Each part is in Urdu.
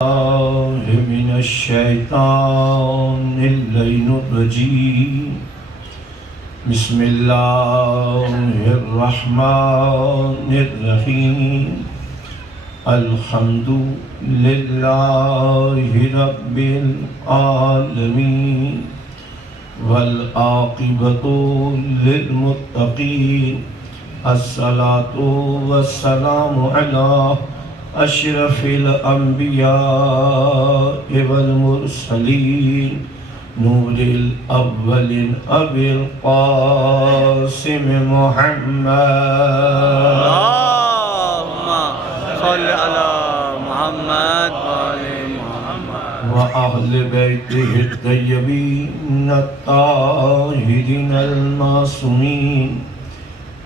من الشيطان اللعين الرجيم بسم الله الرحمن الرحيم الحمد لله رب العالمين والعاقبة للمتقين الصلاة والسلام على اشرف الانبیاء والمرسلین نور الاولین ابی القاسم محمد اللہم صلی علی محمد وآل محمد وأهل بيته الطيبين الطاهرين المعصومين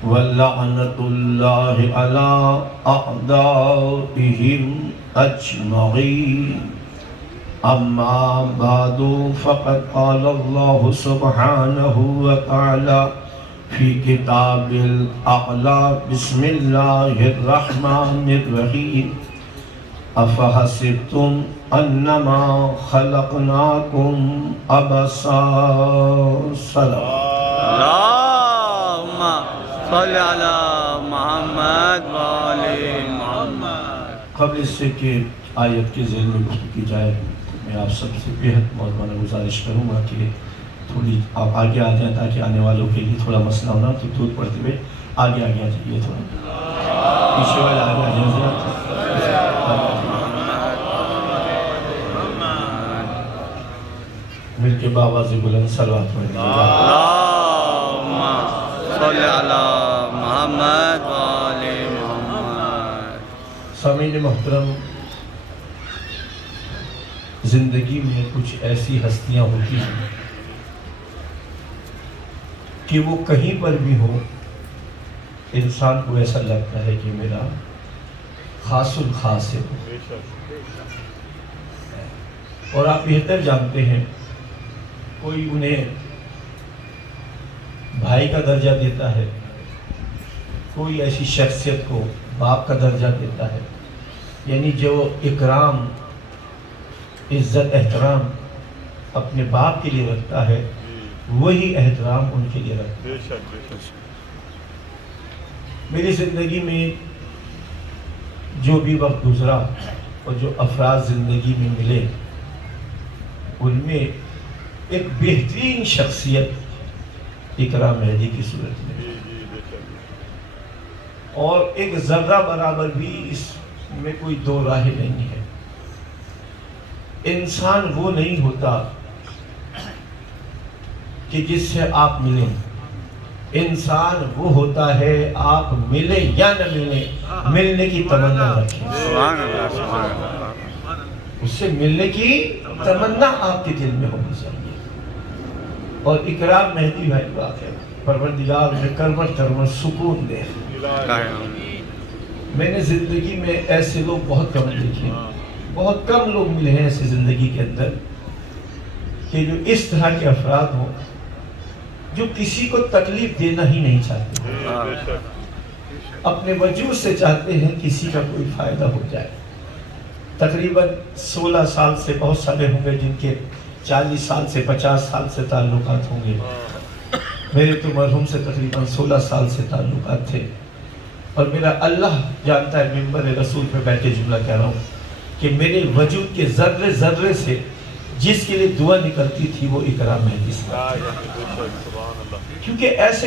ولعنة الله على أعدائهم أجمعين أما بعد فقد قال الله سبحانه وتعالى في كتاب الأعلى بسم الله الرحمن الرحيم أفحسبتم أنما خلقناكم عبثا اللہم صلی علی محمد وآل محمد. قبل اس سے کہ آیت کے ذیل میں گفتگو کی جائے میں آپ سب سے بہت مہربانہ گزارش کروں گا کہ تھوڑی آپ آگے آ جائیں تاکہ آنے والوں کے لیے تھوڑا مسئلہ ہونا تو دور پڑتے ہوئے آگے آ جائیے تھوڑا پیچھے والے آگے آ جائیں مل کے بآواز بلند صلوات پڑھیں اللہم صلی علی محمد وآل محمد. سامعین محترم، زندگی میں کچھ ایسی ہستیاں ہوتی ہیں کہ وہ کہیں پر بھی ہو انسان کو ایسا لگتا ہے کہ میرا خاص الخاص ہے. اور آپ بہتر جانتے ہیں کوئی انہیں بھائی کا درجہ دیتا ہے، کوئی ایسی شخصیت کو باپ کا درجہ دیتا ہے، یعنی جو اکرام عزت احترام اپنے باپ کے لیے رکھتا ہے وہی احترام ان کے لیے رکھتا ہے. میری زندگی میں جو بھی وقت گزرا اور جو افراد زندگی میں ملے ان میں ایک بہترین شخصیت اقرا مہدی کی صورت میں، اور ایک ذرہ برابر بھی اس میں کوئی دو راہ نہیں ہے. انسان وہ نہیں ہوتا کہ جس سے آپ ملیں، انسان وہ ہوتا ہے آپ ملیں یا نہ ملیں ملنے کی تمنا رکھیں. سبحان اللہ سبحان اللہ. اس سے ملنے کی تمنا آپ کے دل میں ہونی چاہیے. اور اقرا مہدی بھائی بات ہے پروردگار میں کرمر کرمر سکون دے. میں نے زندگی میں ایسے لوگ بہت کم دیکھے، بہت کم لوگ ملے ہیں ایسے زندگی کے اندر کہ جو اس طرح کے افراد ہوں جو کسی کو تکلیف دینا ہی نہیں چاہتے، اپنے وجود سے چاہتے ہیں کسی کا کوئی فائدہ ہو جائے. تقریباً 16 سال سے بہت سارے ہوں گے جن کے 40 سال سے 50 سال سے تعلقات ہوں گے. میرے تو مرحوم سے تقریباً 16 سال سے تعلقات تھے، اور میرا اللہ جانتا ہے منبر رسول پہ بیٹھ کے جملہ کہہ رہا ہوں کہ میرے وجود کے ذرے ذرے سے جس کے لیے دعا نکلتی تھی وہ اقرا مہدی سے، کیونکہ ایسے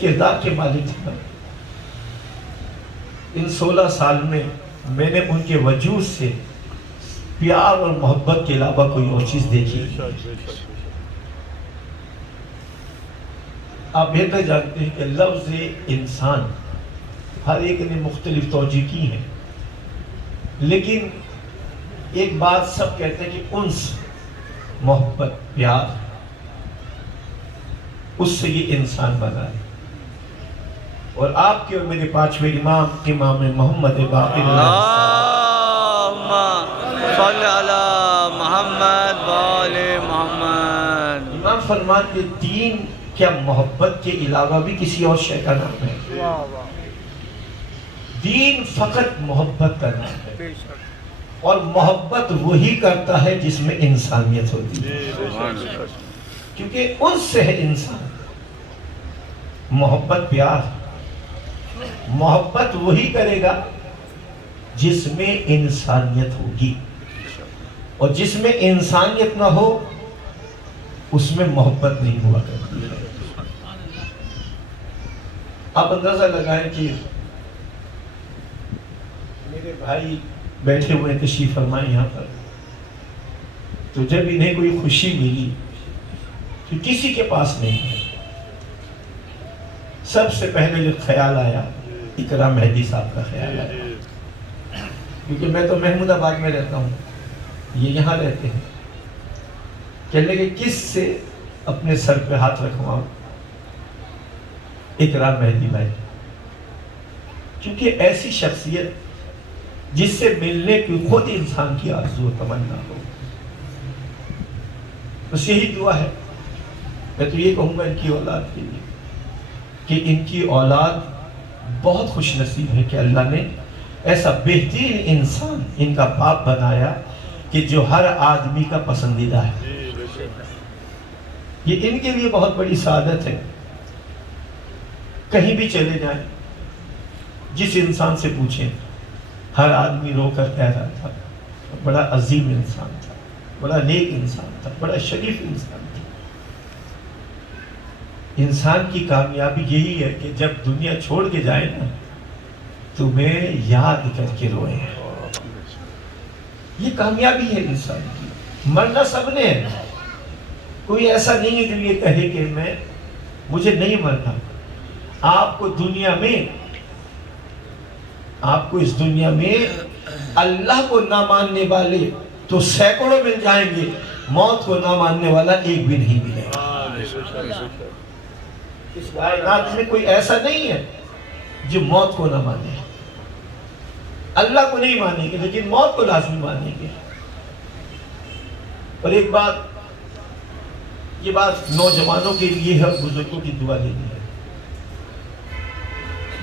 کردار کے مالک تھے. ان 16 سال میں میں نے ان کے وجود سے پیار اور محبت کے علاوہ کوئی اور چیز دیکھی. آپ بہتر جانتے ہیں کہ لفظ انسان ہر ایک نے مختلف توجہ کی ہیں، لیکن ایک بات سب کہتے ہیں کہ انس، محبت، پیار، اس سے یہ انسان بنا ہے. اور آپ کے اور میرے پانچویں امام محمد باقر اللہم صلی علی محمد وآل محمد. امام فرماتے دین کیا محبت کے علاوہ بھی کسی اور شے کا نام ہے؟ دین فقط محبت کا نام ہے، اور محبت وہی کرتا ہے جس میں انسانیت ہوتی ہے، کیونکہ اس سے ہے انسان۔ محبت پیار، محبت وہی کرے گا جس میں انسانیت ہوگی، اور جس میں انسانیت نہ ہو اس میں محبت نہیں ہوا کرتی ہے۔ آپ اندازہ لگائیں کہ میرے بھائی بیٹھے ہوئے تشریف فرمائے یہاں پر، تو جب انہیں کوئی خوشی ملی کہ کسی کے پاس نہیں ہے، سب سے پہلے جو خیال آیا اقرا مہدی صاحب کا خیال آیا، کیونکہ میں تو محمود آباد میں رہتا ہوں، یہ یہاں رہتے ہیں۔ کہنے لگے کس سے اپنے سر پہ ہاتھ رکھواؤں؟ اقرا مہدی بھائی، کیونکہ ایسی شخصیت جس سے ملنے کی خود انسان کی آرزو و تمنا ہو۔ بس یہی دعا ہے۔ میں تو یہ کہوں گا ان کی اولاد کے لیے کہ ان کی اولاد بہت خوش نصیب ہے کہ اللہ نے ایسا بہترین انسان ان کا باپ بنایا کہ جو ہر آدمی کا پسندیدہ ہے۔ یہ ان کے لیے بہت بڑی سعادت ہے۔ کہیں بھی چلے جائیں، جس انسان سے پوچھیں، ہر آدمی رو کر کہہ رہا تھا بڑا عظیم انسان تھا، بڑا نیک انسان تھا، بڑا شریف انسان تھا۔ انسان کی کامیابی یہی ہے کہ جب دنیا چھوڑ کے جائے نا، تمہیں یاد کر کے روئے۔ یہ کامیابی ہے انسان کی۔ مرنا سب نے ہے، کوئی ایسا نہیں ہے جو یہ کہے کہ مجھے نہیں مرنا۔ آپ کو دنیا میں، آپ کو اس دنیا میں اللہ کو نہ ماننے والے تو سینکڑوں مل جائیں گے، موت کو نہ ماننے والا ایک بھی نہیں ملے گا۔ اس کائنات میں کوئی ایسا نہیں ہے جو موت کو نہ مانے۔ اللہ کو نہیں مانیں گے لیکن موت کو لازمی مانیں گے۔ اور ایک بات، یہ بات نوجوانوں کے لیے ہے، بزرگوں کی دعا لینی ہے۔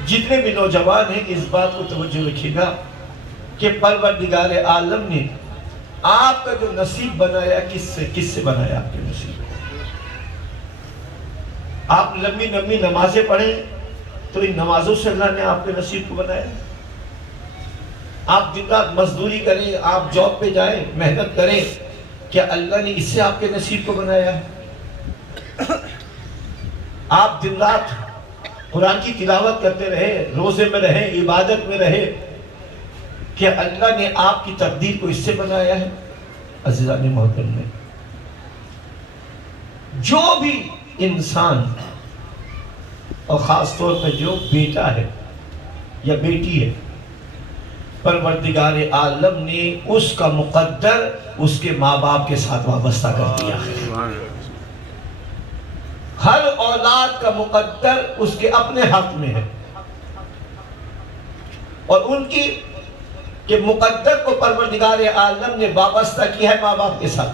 جتنے بھی نوجوان ہیں اس بات کو توجہ رکھیے گا کہ پروردگار عالم نے آپ کا جو نصیب بنایا کس سے بنایا؟ آپ کے نصیب کو آپ لمبی لمبی نمازیں پڑھیں تو ان نمازوں سے اللہ نے آپ کے نصیب کو بنایا۔ آپ دن رات مزدوری کریں، آپ جاب پہ جائیں، محنت کریں، کیا اللہ نے اس سے آپ کے نصیب کو بنایا ہے؟ آپ دن رات قرآن کی تلاوت کرتے رہے، روزے میں رہے، عبادت میں رہے، کیا اللہ نے آپ کی تقدیر کو اس سے بنایا ہے؟ عزیزان محترم نے جو بھی انسان، اور خاص طور پر جو بیٹا ہے یا بیٹی ہے، پروردگار عالم نے اس کا مقدر اس کے ماں باپ کے ساتھ وابستہ کر دیا ہے۔ ہر اولاد کا مقدر اس کے اپنے ہاتھ میں ہے، اور ان کی کہ مقدر کو پروردگار عالم نے وابستہ کیا ہے ماں باپ کے ساتھ۔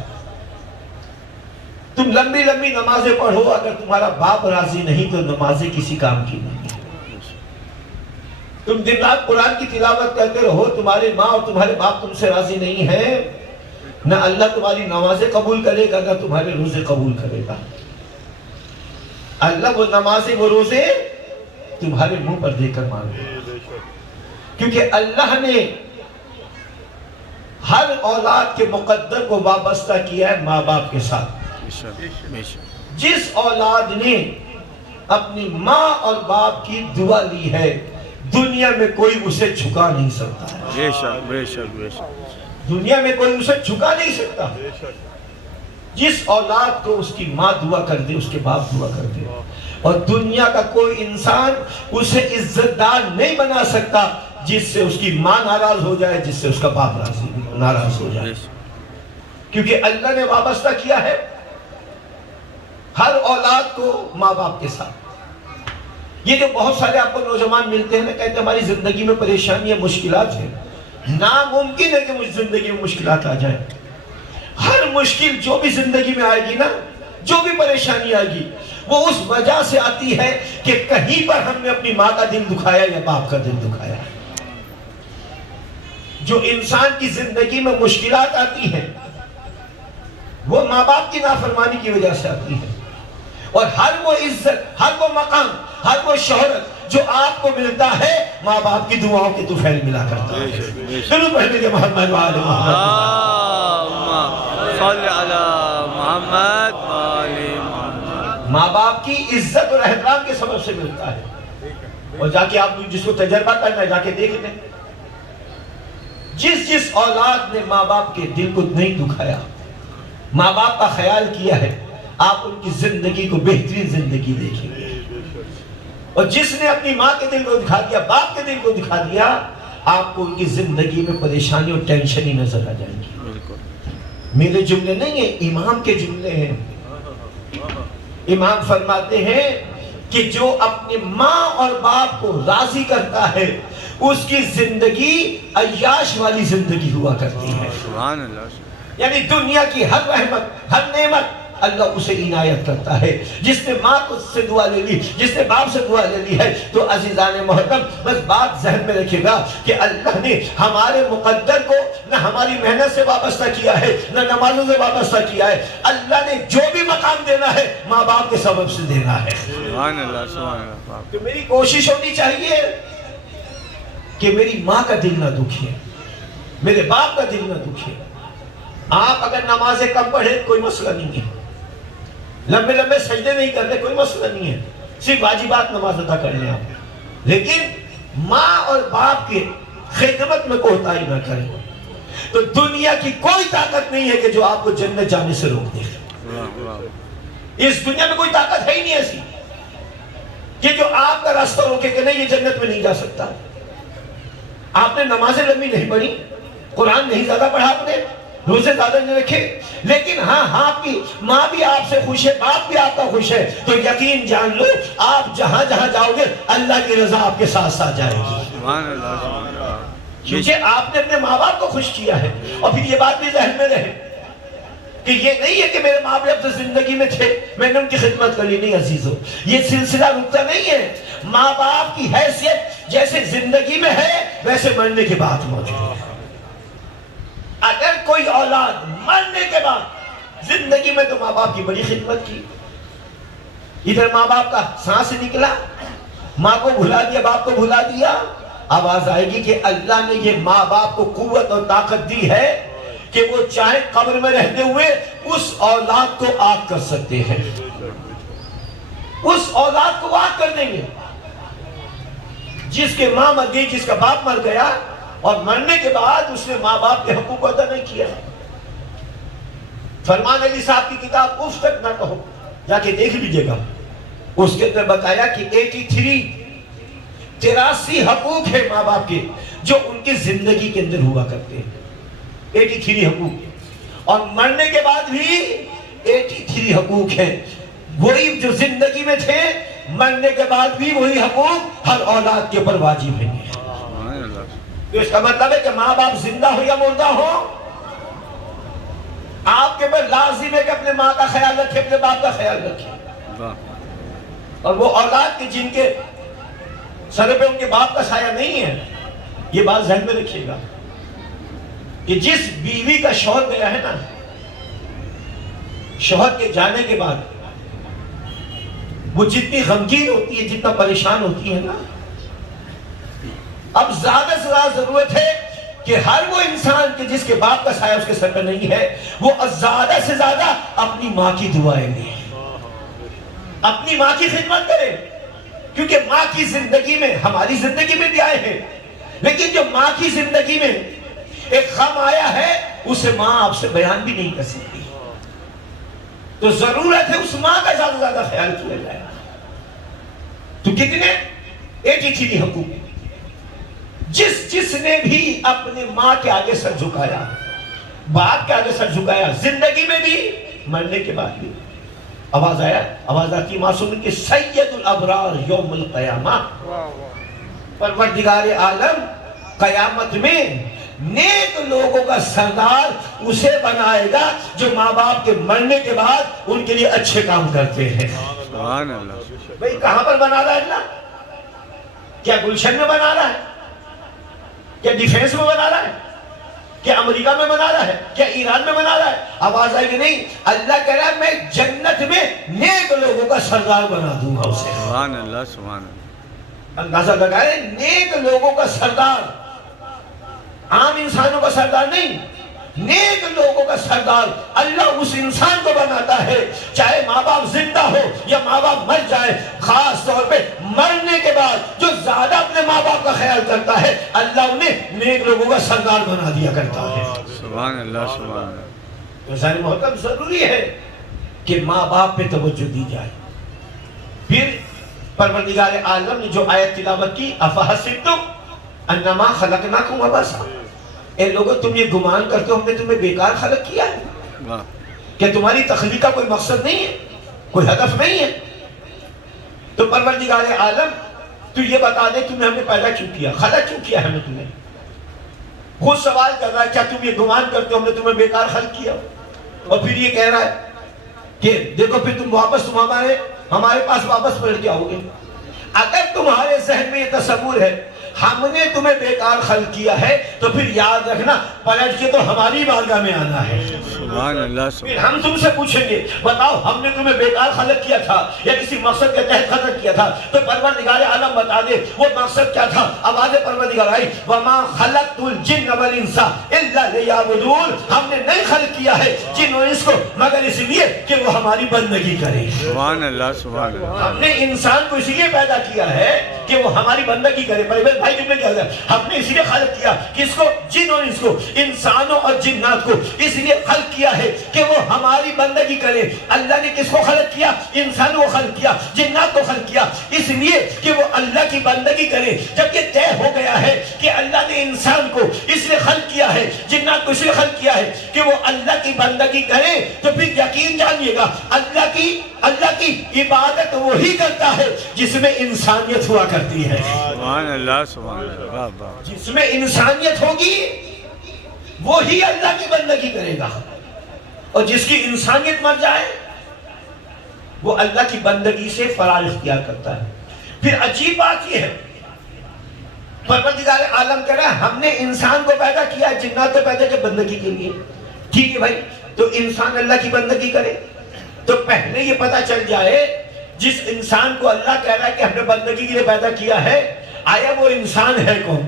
تم لمبی لمبی نمازیں پڑھو، اگر تمہارا باپ راضی نہیں تو نمازیں کسی کام کی نہیں۔ تم دن رات قرآن کی تلاوت کرتے رہو، تمہارے ماں اور تمہارے باپ تم سے راضی نہیں ہے، نہ اللہ تمہاری نمازیں قبول کرے گا، نہ تمہارے روزے قبول کرے گا۔ اللہ وہ نمازیں وہ روزے تمہارے منہ پر دے کر مانگے، کیونکہ اللہ نے ہر اولاد کے مقدر کو وابستہ کیا ہے ماں باپ کے ساتھ۔ جس اولاد نے اپنی ماں اور باپ کی دعا لی ہے، دنیا میں کوئی اسے جھکا نہیں سکتا۔ بے شک بے شک بے شک، دنیا میں کوئی اسے جھکا نہیں سکتا۔ جس اولاد کو اس کی ماں دعا کر دے، اس کے باپ دعا کر دے، اور دنیا کا کوئی انسان اسے عزت دار نہیں بنا سکتا جس سے اس کی ماں ناراض ہو جائے، جس سے اس کا باپ ناراض ہو جائے، کیونکہ اللہ نے وابستہ کیا ہے ہر اولاد کو ماں باپ کے ساتھ۔ یہ جو بہت سارے آپ کو نوجوان ملتے ہیں نا، کہتے ہیں ہماری زندگی میں پریشانیاں مشکلات ہیں، ناممکن ہے کہ مجھ زندگی میں مشکلات آ جائیں۔ ہر مشکل جو بھی زندگی میں آئے گی نا، جو بھی پریشانی آئے گی، وہ اس وجہ سے آتی ہے کہ کہیں پر ہم نے اپنی ماں کا دل دکھایا یا باپ کا دل دکھایا۔ جو انسان کی زندگی میں مشکلات آتی ہیں وہ ماں باپ کی نافرمانی کی وجہ سے آتی ہے، اور ہر وہ عزت، ہر وہ مقام، ہر وہ شہرت جو آپ کو ملتا ہے ماں باپ کی دعاؤں کے طفیل ملا کرتا ہے۔ ضرور پڑھنے کے محمد وآل محمد، اللہم صل علی محمد وآل محمد۔ ماں باپ کی عزت اور احترام کے سبب سے ملتا ہے، اور جا کے آپ جس کو تجربہ کرنا ہے جا کے دیکھ لیں، جس اولاد نے ماں باپ کے دل کو نہیں دکھایا، ماں باپ کا خیال کیا ہے، آپ ان کی زندگی کو بہترین زندگی دیکھیں گے، اور جس نے اپنی ماں کے دل کو دکھا دیا، باپ کے دل کو دکھا دیا، آپ کو ان کی زندگی میں پریشانی اور ٹینشن ہی نظر آ جائیں گی۔ میرے جملے نہیں ہیں، امام کے جملے ہیں۔ امام فرماتے ہیں کہ جو اپنے ماں اور باپ کو راضی کرتا ہے اس کی زندگی عیاش والی زندگی ہوا کرتی ہے، سبحان اللہ۔ یعنی دنیا کی ہر رحمت، ہر نعمت اللہ اسے عنایت کرتا ہے۔ جس نے ماں کو سے دعا لے لی، جس نے باپ سے دعا لے لی ہے، تو عزیزان محترم بس بات ذہن میں رکھے گا کہ اللہ نے ہمارے مقدر کو نہ ہماری محنت سے وابستہ کیا ہے، نہ نمازوں سے وابستہ کیا ہے۔ اللہ نے جو بھی مقام دینا ہے ماں باپ کے سبب سے دینا ہے۔ سبحان اللہ، سبحان اللہ۔ تو میری کوشش ہونی چاہیے کہ میری ماں کا دل نہ دکھے، میرے باپ کا دل نہ دکھے۔ آپ اگر نمازیں کم پڑھیں کوئی مسئلہ نہیں ہے، لمبے لمبے سجدے نہیں کرتے کوئی مسئلہ نہیں ہے، صرف واجبات نماز ادا کر لیں آپ، لیکن ماں اور باپ کی خدمت میں کوتاہی نہ کریں، تو دنیا کی کوئی طاقت نہیں ہے کہ جو آپ کو جنت جانے سے روک دے۔ اس دنیا میں کوئی طاقت ہے ہی نہیں ایسی کہ جو آپ کا راستہ روکے کہ نہیں یہ جنت میں نہیں جا سکتا۔ آپ نے نمازیں لمبی نہیں پڑھی، قرآن نہیں زیادہ پڑھا آپ نے، روزے زیادہ نہیں رکھے، لیکن ہاں آپ کی ماں بھی آپ سے خوش ہے، باپ بھی آپ کا خوش ہے، تو یقین جان لو آپ جہاں جہاں جاؤ گے اللہ کی رضا آپ کے ساتھ ساتھ جائے گی، سبحان اللہ، سبحان اللہ۔ کیونکہ آپ نے اپنے ماں باپ کو خوش کیا ہے۔ اور پھر یہ بات بھی ذہن میں رہے کہ یہ نہیں ہے کہ میرے ماں باپ تو زندگی میں تھے میں نے ان کی خدمت کر لی، نہیں عزیزو، یہ سلسلہ رکتا نہیں ہے۔ ماں باپ کی حیثیت جیسے زندگی میں ہے ویسے مرنے کے بعد موجود ہے۔ اگر کوئی اولاد مرنے کے بعد زندگی میں تو ماں باپ کی بڑی خدمت کی، ادھر ماں باپ کا سانس نکلا، ماں کو بھلا دیا، باپ کو بھلا دیا، آواز آئے گی کہ اللہ نے یہ ماں باپ کو قوت اور طاقت دی ہے کہ وہ چاہے قبر میں رہتے ہوئے اس اولاد کو آگ کر سکتے ہیں، اس اولاد کو آگ کر دیں گے۔ جس کے ماں مر گئی، جس کا باپ مر گیا اور مرنے کے بعد اس نے ماں باپ کے حقوق کو ادا نہیں کیا، فرمان علی صاحب کی کتاب اف تک نہ کہو، جا کے دیکھ لیجئے گا، اس کے اندر بتایا کہ 83 حقوق ہیں ماں باپ کے جو ان کی زندگی کے اندر ہوا کرتے ہیں، 83 حقوق، اور مرنے کے بعد بھی 83 حقوق ہیں، وہی جو زندگی میں تھے مرنے کے بعد بھی وہی حقوق ہر اولاد کے اوپر واجب ہیں۔ تو اس کا مطلب ہے کہ ماں باپ زندہ ہو یا مردہ ہو، آپ کے اوپر لازم ہے کہ اپنے ماں کا خیال رکھے، اپنے باپ کا خیال رکھے، اور وہ اولاد کے جن کے سر پہ ان کے باپ کا سایہ نہیں ہے، یہ بات ذہن میں رکھیے گا کہ جس بیوی کا شوہر گیا ہے نا، شوہر کے جانے کے بعد وہ جتنی غمگین ہوتی ہے، جتنا پریشان ہوتی ہے نا، اب زیادہ سے زیادہ ضرورت ہے کہ ہر وہ انسان کے جس کے باپ کا سایہ اس کے سر پہ نہیں ہے وہ زیادہ سے زیادہ اپنی ماں کی دعائیں لے، اپنی ماں کی خدمت کرے، کیونکہ ماں کی زندگی میں ہماری زندگی میں بھی آئے ہیں، لیکن جو ماں کی زندگی میں ایک غم آیا ہے اسے ماں آپ سے بیان بھی نہیں کر سکتی، تو ضرورت ہے اس ماں کا زیادہ زیادہ خیال کیا جائے۔ تو کتنے 83 حقوق، جس نے بھی اپنے ماں کے آگے سر جھکایا، باپ کے آگے سر جھکایا، زندگی میں بھی مرنے کے بعد بھی، آواز آتی معصوم کہ سید الابرار یوم القیامہ، پروردگار عالم قیامت میں نیک لوگوں کا سردار اسے بنائے گا جو ماں باپ کے مرنے کے بعد ان کے لیے اچھے کام کرتے ہیں۔ سبحان اللہ۔ بھئی کہاں پر بنا رہا ہے اللہ؟ کیا گلشن میں بنا رہا ہے؟ کیا ڈیفینس میں بنا رہا ہے؟ کیا امریکہ میں منا رہا ہے؟ کیا ایران میں منا رہا ہے؟ آواز آئی کہ نہیں، اللہ کہہ رہا ہے میں جنت میں نیک لوگوں کا سردار بنا دوں گا اسے۔ سبحان اللہ، سبحان اللہ۔ اندازہ لگائے، نیک لوگوں کا سردار، عام انسانوں کا سردار نہیں، نیک لوگوں کا سردار اللہ اس انسان کو بناتا ہے، چاہے ماں باپ زندہ ہو یا ماں باپ مر جائے، خاص طور پہ مرنے کے بعد جو زیادہ اپنے ماں باپ کا خیال کرتا ہے اللہ انہیں نیک لوگوں کا سردار بنا دیا کرتا ہے۔ سبحان اللہ، سبحان اللہ۔ میرے محترم ضروری ہے کہ ماں باپ پہ توجہ دی جائے۔ پھر پروردگار عالم نے جو آیت تلاوت کی، افحسبتم انما خلقناکم عبثا، اے لوگو تم یہ گمان کرتے ہو ہم نے تمہیں بیکار خلق کیا ہے؟ واہ، کہ تمہاری تخلیق کا کوئی مقصد نہیں ہے، کوئی ہدف نہیں ہے؟ تو پروردگار عالم تو یہ بتا دے تمہیں ہم نے پیدا کیوں کیا، خلق کیوں کیا ہم نے تمہیں؟ خود سوال کر رہا ہے، کیا تم یہ گمان کرتے ہو ہم نے تمہیں بیکار خلق کیا؟ اور پھر یہ کہہ رہا ہے کہ دیکھو پھر تم ہمارے پاس واپس پلٹ کے آؤ گے۔ اگر تمہارے ذہن میں یہ تصور ہے ہم نے تمہیں بیکار خلق کیا ہے تو پھر یاد رکھنا پلٹ کے تو ہماری بارگاہ میں آنا ہے۔ سبحان اللہ، پھر سبحان ہم تم سے پوچھیں گے بتاؤ ہم نے تمہیں بیکار خلق کیا تھا یا کسی مقصد کے تحت خلق کیا تھا؟ تو پروردگار عالم بتا دے وہ مقصد کیا تھا۔ آواز پروردگار آئی وَمَا خَلَقْتُ الْجِنَّ وَالْإِنسَ إِلَّا لِيَعْبُدُونِ، ہم نے نہیں خلق کیا ہے جن و انس کو مگر اس لیے کہ وہ ہماری بندگی کریں۔ سبحان اللہ، سبحان اللہ۔ ہم نے انسان کو اس لیے پیدا کیا ہے کہ وہ ہماری بندگی کرے۔ بھائی تم نے کیا کیا؟ ہم نے اس لیے خلق کیا کس کو؟ جن اور انس کو، انسانوں اور جنات کو اس لیے خلق کیا ہے کہ وہ ہماری بندگی کرے۔ اللہ نے کس کو خلق کیا؟ انسانوں کو خلق کیا، جنات کو خلق کیا اس لیے کہ وہ اللہ کی بندگی کرے۔ جب یہ طے ہو گیا ہے کہ اللہ نے انسان کو اس لیے خلق کیا ہے، جنات کو اس لیے خلق کیا ہے کہ وہ اللہ کی بندگی کرے، تو پھر یقین جانیے گا اللہ کی عبادت وہی کرتا ہے جس میں انسانیت ہوا کرتی ہے۔ سبحان اللہ، سبحان اللہ، واہ واہ۔ جس میں انسانیت ہوگی وہی اللہ کی بندگی کرے گا، اور جس کی انسانیت مر جائے وہ اللہ کی بندگی سے فرار اختیار کرتا ہے۔ پھر عجیب بات یہ ہے پروردگار عالم کہہ رہا ہے ہم نے انسان کو پیدا کیا، جنات کو پیدا کیا بندگی کے لیے۔ ٹھیک ہے بھائی، تو انسان اللہ کی بندگی کرے تو پہلے یہ پتا چل جائے جس انسان کو اللہ کہہ رہا ہے کہ ہم نے بندگی کے لیے پیدا کیا ہے، آیا وہ انسان ہے کون؟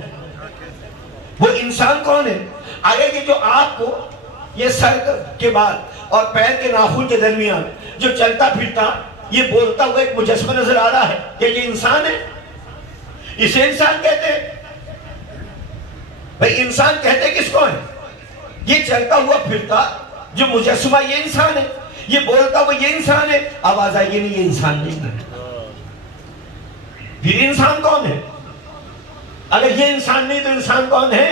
وہ انسان کون ہے؟ آیا یہ جو آپ کو یہ سر کے بال اور پیر کے ناخن کے درمیان جو چلتا پھرتا یہ بولتا ہوا ایک مجسمہ نظر آ رہا ہے، کہ یہ انسان ہے؟ اسے انسان کہتے ہیں؟ بھئی انسان کہتے کس کو ہے؟ یہ چلتا ہوا پھرتا جو مجسمہ یہ انسان ہے، یہ بولتا ہوا یہ انسان ہے؟ آواز آئی یہ نہیں، یہ انسان نہیں ہے۔ پھر انسان کون ہے؟ اگر یہ انسان نہیں تو انسان کون ہے؟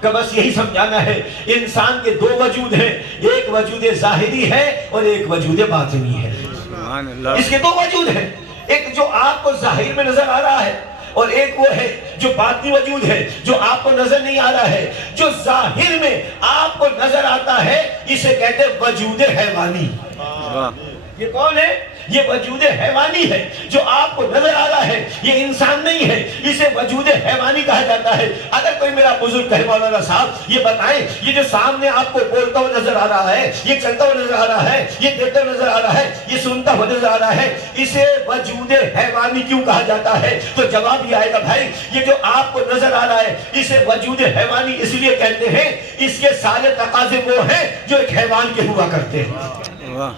کہ بس یہی سمجھانا ہے انسان کے دو وجود ہیں، ایک وجود ظاہری ہے اور ایک وجود باطنی ہے۔ سبحان اللہ۔ اس کے دو وجود ہیں، ایک جو آپ کو ظاہر میں نظر آ رہا ہے اور ایک وہ ہے جو باطنی وجود ہے جو آپ کو نظر نہیں آ رہا ہے۔ جو ظاہر میں آپ کو نظر آتا ہے اسے کہتے ہیں وجود حیوانی۔ واہ، یہ کون ہے؟ یہ وجود حیوانی ہے جو آپ کو نظر آ رہا ہے، یہ انسان نہیں ہے، اسے وجود حیوانی کہا جاتا ہے۔ اگر کوئی میرا بزرگ کہے مولانا صاحب یہ بتائیں یہ جو سامنے آپ کو بولتا ہوا نظر آ رہا ہے، یہ چلتا ہوا نظر آ رہا ہے، یہ دیکھتا ہوا نظر آ رہا ہے، یہ سنتا ہوا نظر آ رہا ہے، اسے وجود حیوانی کیوں کہا جاتا ہے؟ تو جواب یہ آئے گا بھائی یہ جو آپ کو نظر آ رہا ہے اسے وجود حیوانی اس لیے کہتے ہیں اس کے سارے تقاضے وہ ہیں جو ایک حیوان کے ہوا کرتے ہیں۔ واہ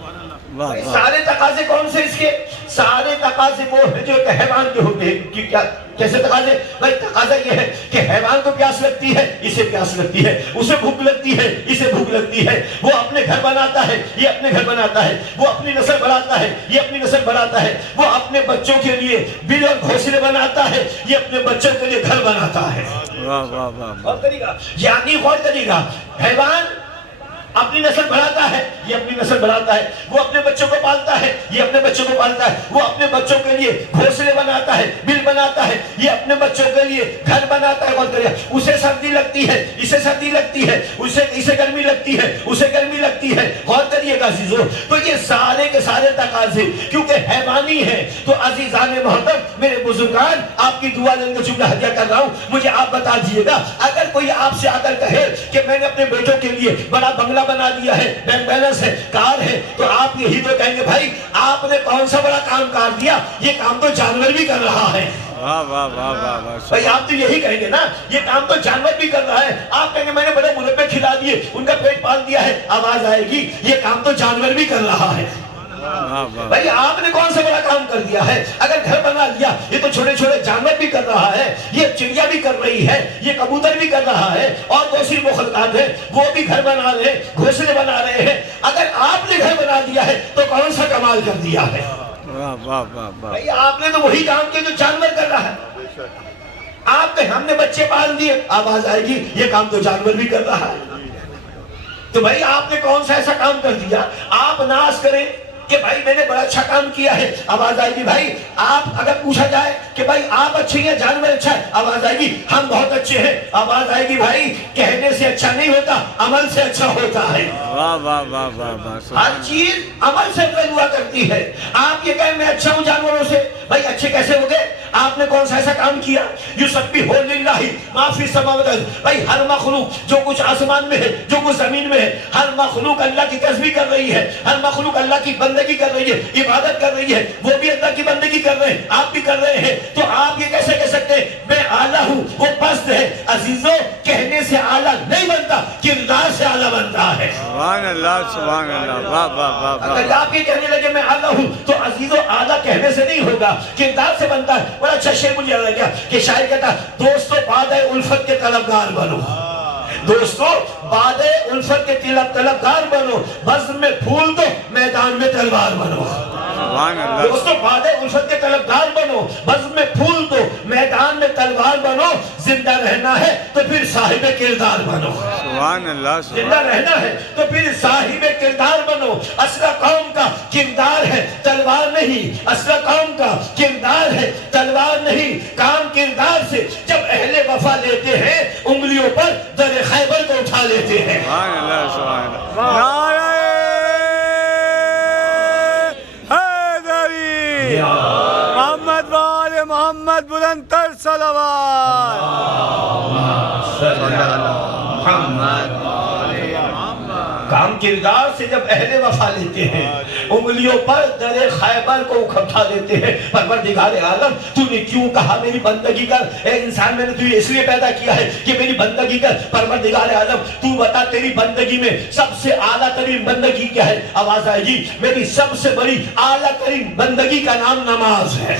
واہ واہ۔ سارے تقاضے کون سے اس کے؟ سارے تقاضے وہ ہیں جو ایک حیوان کے ہوتے ہیں۔ کیسے تقاضے؟ بھائی تقاضا یہ ہے کہ حیوان کو پیاس لگتی ہے، اسے پیاس لگتی ہے، اسے بھوک لگتی ہے، اسے بھوک لگتی ہے، وہ اپنے گھر بناتا ہے، یہ اپنے گھر بناتا ہے، وہ اپنی نسل بڑھاتا ہے، یہ اپنی نسل بڑھاتا ہے، وہ اپنے بچوں کے لیے بل اور گھونسلے بناتا ہے، یہ اپنے بچوں کے لیے گھر بناتا ہے۔ واہ واہ واہ۔ غور کریے گا، یعنی غور کریے گا، حیوان اپنی نسل بڑھاتا ہے، یہ اپنی نسل بڑھاتا ہے، وہ اپنے بچوں کو پالتا ہے، یہ اپنے بچوں کو پالتا ہے، وہ اپنے بچوں کے لیے گھونسلے بناتا ہے، بل بناتا ہے، یہ اپنے بچوں کے لیے گھر بناتا ہے. غور کریے، اسے سردی لگتی ہے، اسے سردی لگتی ہے، اسے گرمی لگتی ہے، اسے گرمی لگتی ہے. غور کریے گا عزیزو، تو یہ سارے کے سارے تقاضے کیونکہ حیوانی ہیں. تو عزیزان محترم، میرے بزرگان، آپ کی دعا لے کر جملہ ہدیہ کر رہا ہوں. مجھے آپ بتا دیجیے گا، اگر کوئی آپ سے آ کر کہے کہ میں نے اپنے بیٹوں کے لیے بڑا بنگلہ بنا دیا ہے، بینک بیلنس ہے، کار ہے، تو آپ یہی تو کہیں گے بھائی آپ نے کون سا بڑا کام کر دیا، یہ کام تو جانور بھی کر رہا ہے. واہ واہ واہ واہ واہ. بھائی آپ تو یہی کہیں گے نا، یہ کام تو جانور بھی کر رہا ہے. آپ کہیں گے میں نے بڑے مربے کھلا دیے، ان کا پیٹ پال دیا ہے. آواز آئے گی یہ کام تو جانور بھی کر رہا ہے. بھائی آپ نے کون سا بڑا کام کر دیا ہے؟ اگر گھر بنا لیا، یہ تو چھوٹے چھوٹے جانور بھی کر رہا ہے، یہ چڑیا بھی کر رہی ہے، یہ کبوتر بھی کر رہا ہے، اور دوسری مخلوقات ہیں وہ بھی گھر بنا رہے ہیں، گھونسلے بنا رہے ہیں. اگر آپ نے گھر بنا دیا ہے تو کون سا کمال کر دیا ہے؟ بھائی آپ نے تو وہی کام کیا جو جانور کر رہا ہے. آپ نے ہم نے بچے پال دیے، آواز آئے گی یہ کام تو جانور بھی کر رہا ہے. تو بھائی آپ نے کون سا ایسا کام کر دیا؟ آپ ناز کریں کہ بھائی میں نے بڑا اچھا کام کیا ہے. آواز آئے گی بھائی آپ اگر پوچھا جائے کہ بھائی آپ اچھے ہیں جانور اچھا ہے، آواز آئے گی ہم بہت اچھے ہیں. آواز آئے گی بھائی کہنے سے اچھا نہیں ہوتا، عمل سے اچھا ہوتا ہے. واہ واہ واہ واہ. ہر چیز عمل سے افضل ہوا کرتی ہے. آپ یہ کہیں میں اچھا ہوں جانوروں سے، بھائی اچھے کیسے ہو گئے؟ آپ نے کون سا ایسا کام کیا؟ یسبح للہ ما فی السماوات. بھائی ہر مخلوق جو کچھ آسمان میں ہے، جو کچھ زمین میں ہے، ہر مخلوق اللہ کی تسبیح کر رہی ہے، ہر مخلوق اللہ کی بندگی کر رہی ہے، عبادت کر رہی ہے. وہ بھی اللہ کی بندگی کر رہے ہیں، آپ بھی کر رہے ہیں. تو آپ یہ کیسے کہہ سکتے ہیں میں اعلیٰ ہوں وہ پست ہے؟ عزیزو کہنے سے اعلیٰ نہیں بنتا، کردار سے اعلیٰ بنتا ہے. سبحان اللہ سبحان اللہ. واہ واہ واہ واہ. اگر آپ یہ کہنے لگے میں اعلیٰ ہوں تو عزیزو اعلیٰ کہنے سے نہیں ہوگا، کردار سے بنتا ہے. بڑا اچھا شعر مجھے یاد آ گیا کہ شاعر کہتا دوستو بعد الفت کے طلبگار بنو، دوستو بعد الفت کے طلبگار بنو، بزم میں پھول دو میدان میں تلوار بنو. دوستو بعد الفت کے طلبگار بنو، بزم میں پھول دو میدان میں تلوار بنو. زندہ رہنا ہے تو پھر صاحب کردار بنو. سبحان اللہ. زندہ رہنا ہے تو پھر صاحب کردار بنو. اصل قوم کا کردار ہے تلوار نہیں، اصل قوم کا کردار ہے تلوار نہیں. کام کردار سے جب اہل وفا لیتے ہیں، انگلیوں پر در خیبر کو اٹھا لیتے ہیں. سبحان اللہ سبحان اللہ. نعرہ حیدری. محمد و آل محمد بلند تر صلوات. کام کردار سے جب اہل وفا لیتے ہیں، انگلیوں پر در خیبر کو اٹھا دیتے ہیں. پروردگار عالم تو نے کیوں کہا میری بندگی کر؟ اے انسان میں نے تجھے اس لیے پیدا کیا ہے کہ میری بندگی کر. پروردگار عالم تو بتا تیری بندگی میں سب سے اعلیٰ ترین بندگی کیا ہے؟ آواز آئے گی میری سب سے بڑی اعلیٰ ترین بندگی کا نام نماز ہے.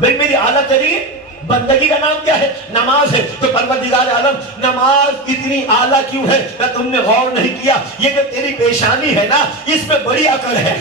بھئی میری اعلیٰ ترین بندگی کا نام کیا ہے؟ نماز ہے. تو پروردگار عالم نماز اتنی اعلیٰ کیوں ہے؟ کیا تم نے غور نہیں کیا؟ یہ جو تیری پیشانی ہے نا، اس میں بڑی عقل ہے،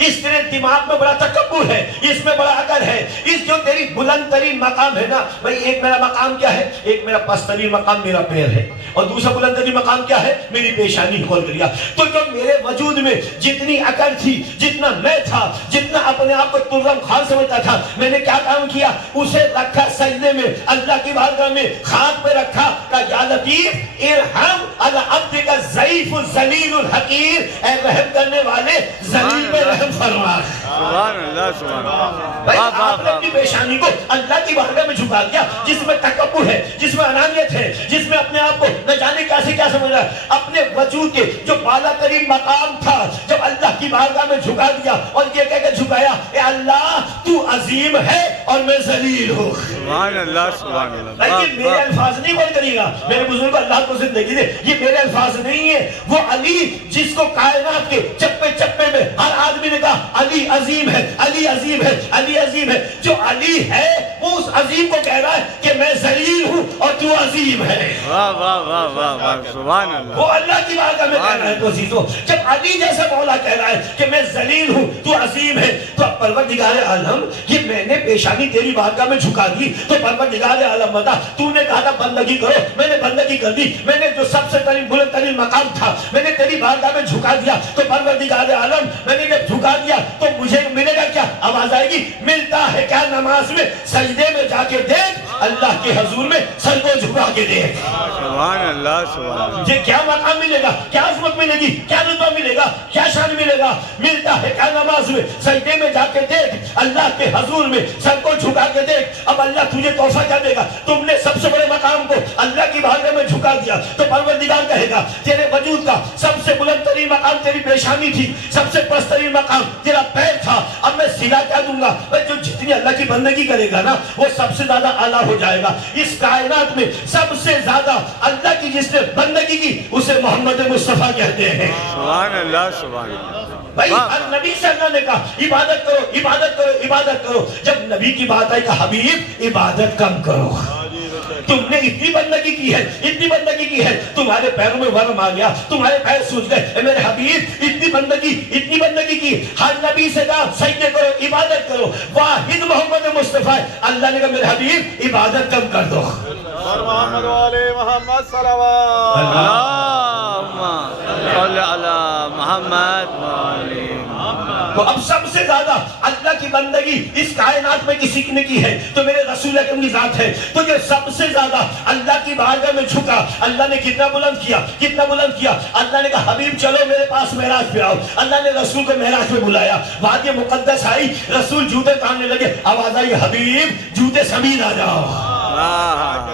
اس تیرے دماغ میں بڑا تکبر ہے، اس میں بڑا عقل ہے. اس جو تیری بلند ترین مقام ہے نا، بھئی ایک میرا مقام کیا ہے؟ ایک میرا پست ترین مقام میرا پیر ہے، اور دوسرا بلند ترین مقام کیا ہے؟ میری پیشانی. کھول کر. تو جو میرے وجود میں جتنی عقل تھی، جتنا میں تھا، جتنا اپنے آپ کو ترم خان سمجھتا تھا، میں نے کیا کام کیا؟ اسے رکھا سجدے میں، اللہ کی بارگاہ میں خاک پہ رکھا. کہ یا لطیف ارحم علی عبدک الضعیف الذلیل الحقیر. اے رحم کرنے والے ذلیل میں رحم فرما. سبحان اللہ سبحان اللہ. بھائی آپ نے اپنی پیشانی کو اللہ کی بارگاہ میں جھکا دیا، جس میں تکبر ہے، جس میں انانیت ہے، جس میں اپنے آپ کو نہ جانے کیسے کیا سمجھ رہا ہے. اپنے وجود کے جو بالا ترین مقام تھا جب اللہ کی بارگاہ میں جھکا دیا، اور یہ کہہ کے جھکایا اے اللہ تو عظیم ہے اور میں ذلیل ہوں. سبحان اللہ سبحان اللہ. لیکن میرے الفاظ نہیں بول کرے گا میرے بزرگ اللہ کو زندگی دے. یہ میرے الفاظ نہیں ہے، وہ علی جس کو کائنات کے چپے چپے میں ہر آدمی نے کہا علی عظیم ہے، علی عظیم ہے، علی عظیم ہے. جو علی ہے وہ اس عظیم کو کہہ رہا ہے کہ میں ذلیل ہوں اور تو عظیم ہے. واہ واہ واہ واہ واہ سبحان اللہ. وہ اللہ کی بارگاہ میں کہہ رہا ہے. تو عزیزو جب علی جیسا مولا کہہ رہا ہے کہ میں ذلیل ہوں تو عظیم ہے تو اب پروردگار عالم یہ میں نے پیشانی تیری بارگاہ میں جھکا دی تو پروردگار عالم بتا تو نے کہا تھا بندگی کرو میں نے بندگی کر دی میں نے جو سب سے ترین بلند ترین مقام تھا میں نے تیری بارگاہ میں جھکا دیا تو پروردگار عالم میں نے جب جھکا دیا تو مجھے ملے گا کیا؟ آواز آئے گی ملتا ہے کیا نماز میں سجدے میں جا کے دیکھ اللہ کے حضور میں سر کو جھکا کے دیکھ. سبحان اللہ سبحان اللہ. یہ کیا مقام ملے گا کیا عظمت ملے گی کیا رتبہ ملے گا کیا شان ملے گا؟ ملتا ہے کیا نماز میں سجدے میں جا کے دیکھ اللہ کے حضور میں سر کو جھکا کے دیکھ. اب اللہ تجھے تحفہ کیا دے گا؟ تم نے سب سے بڑے مقام کو اللہ کی بارگاہ میں جھکا دیا تو پروردگار کہے گا تیرے وجود کا سب سے بلند ترین مقام تیری پیشانی تھی سب سے پست ترین مقام تیرا پیر تھا اب میں صلہ کیا دوں گا؟ جو جتنی اللہ کی بندگی کرے گا نا وہ سب سے زیادہ اعلیٰ ہو جائے گا. اس کائنات میں سب سے زیادہ اللہ کی جس نے بندگی کی اسے محمد مصطفیٰ کہتے ہیں. سبحان اللہ سبحان اللہ. بھائی ہر نبی سے اللہ نے کہا عبادت کرو عبادت کرو عبادت کرو. جب نبی کی بات آئی کہ حبیب عبادت کم کرو تم نے اتنی بندگی کی ہے اتنی بندگی کی ہے تمہارے پیروں میں ورم آ گیا تمہارے پیر سوج گئے. اے میرے حبیب اتنی بندگی کی. ہر نبی سے کہا سجدے کرو عبادت کرو واحد محمد مصطفیٰ. اللہ نے کہا میرے حبیب عبادت کم کر دو. محمد والے محمد صلوات. اللہم صل علی محمد وعلی محمد. تو اب سب سے زیادہ اللہ کی بندگی اس کائنات میں کسی نے کی ہے تو میرے رسول اکرم کی ذات ہے. تو جو سب سے زیادہ اللہ کی بارگاہ میں جھکا اللہ نے کتنا بلند کیا کتنا بلند کیا. اللہ نے کہا حبیب چلو میرے پاس معراج پہ آؤ. اللہ نے رسول کو معراج پہ بلایا. وادی مقدس آئی رسول جوتے پہننے لگے. آواز آئی حبیب جوتے سمید آ جاؤ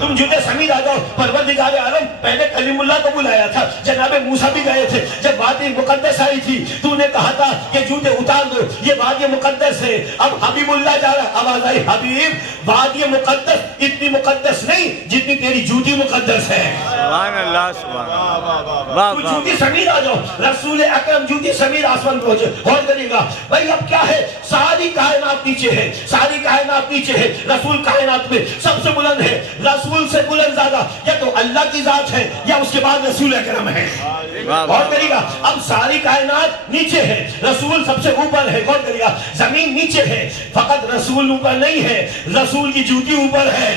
تم جوتے سمید آ جاؤ. پروردگار عالم پہلے کلیم اللہ کو بلایا تھا جناب موسیٰ بھی گئے تھے. جب وادی مقدس آئی تھی تو نے کہا تھا کہ جوتے اتار دو یہ وادی مقدس ہے. اب حبیب اللہ جا رہا. آواز آئی حبیب وادی مقدس اتنی مقدس نہیں جتنی تیری جوتی مقدس ہے. سبحان اللہ سبحان اللہ. تو جوتی سمید آ جاؤ. رسول اکرم جوتی سمید آسمان پہنچے. غور کریے گا بھائی اب کیا ہے ساری کائنات نیچے ہے ساری کائنات نیچے ہے. رسول کائنات میں سب سے بلند ہے. رسول سے بلند زیادہ یا تو اللہ کی ذات ہے یا اس کے بعد رسول اکرم ہے. غور کریے گا اب ساری کائنات نیچے ہے رسول سب سے اوپر ہے. غور کریے گا زمین نیچے ہے فقط رسول اوپر نہیں ہے رسول کی جوتی اوپر ہے.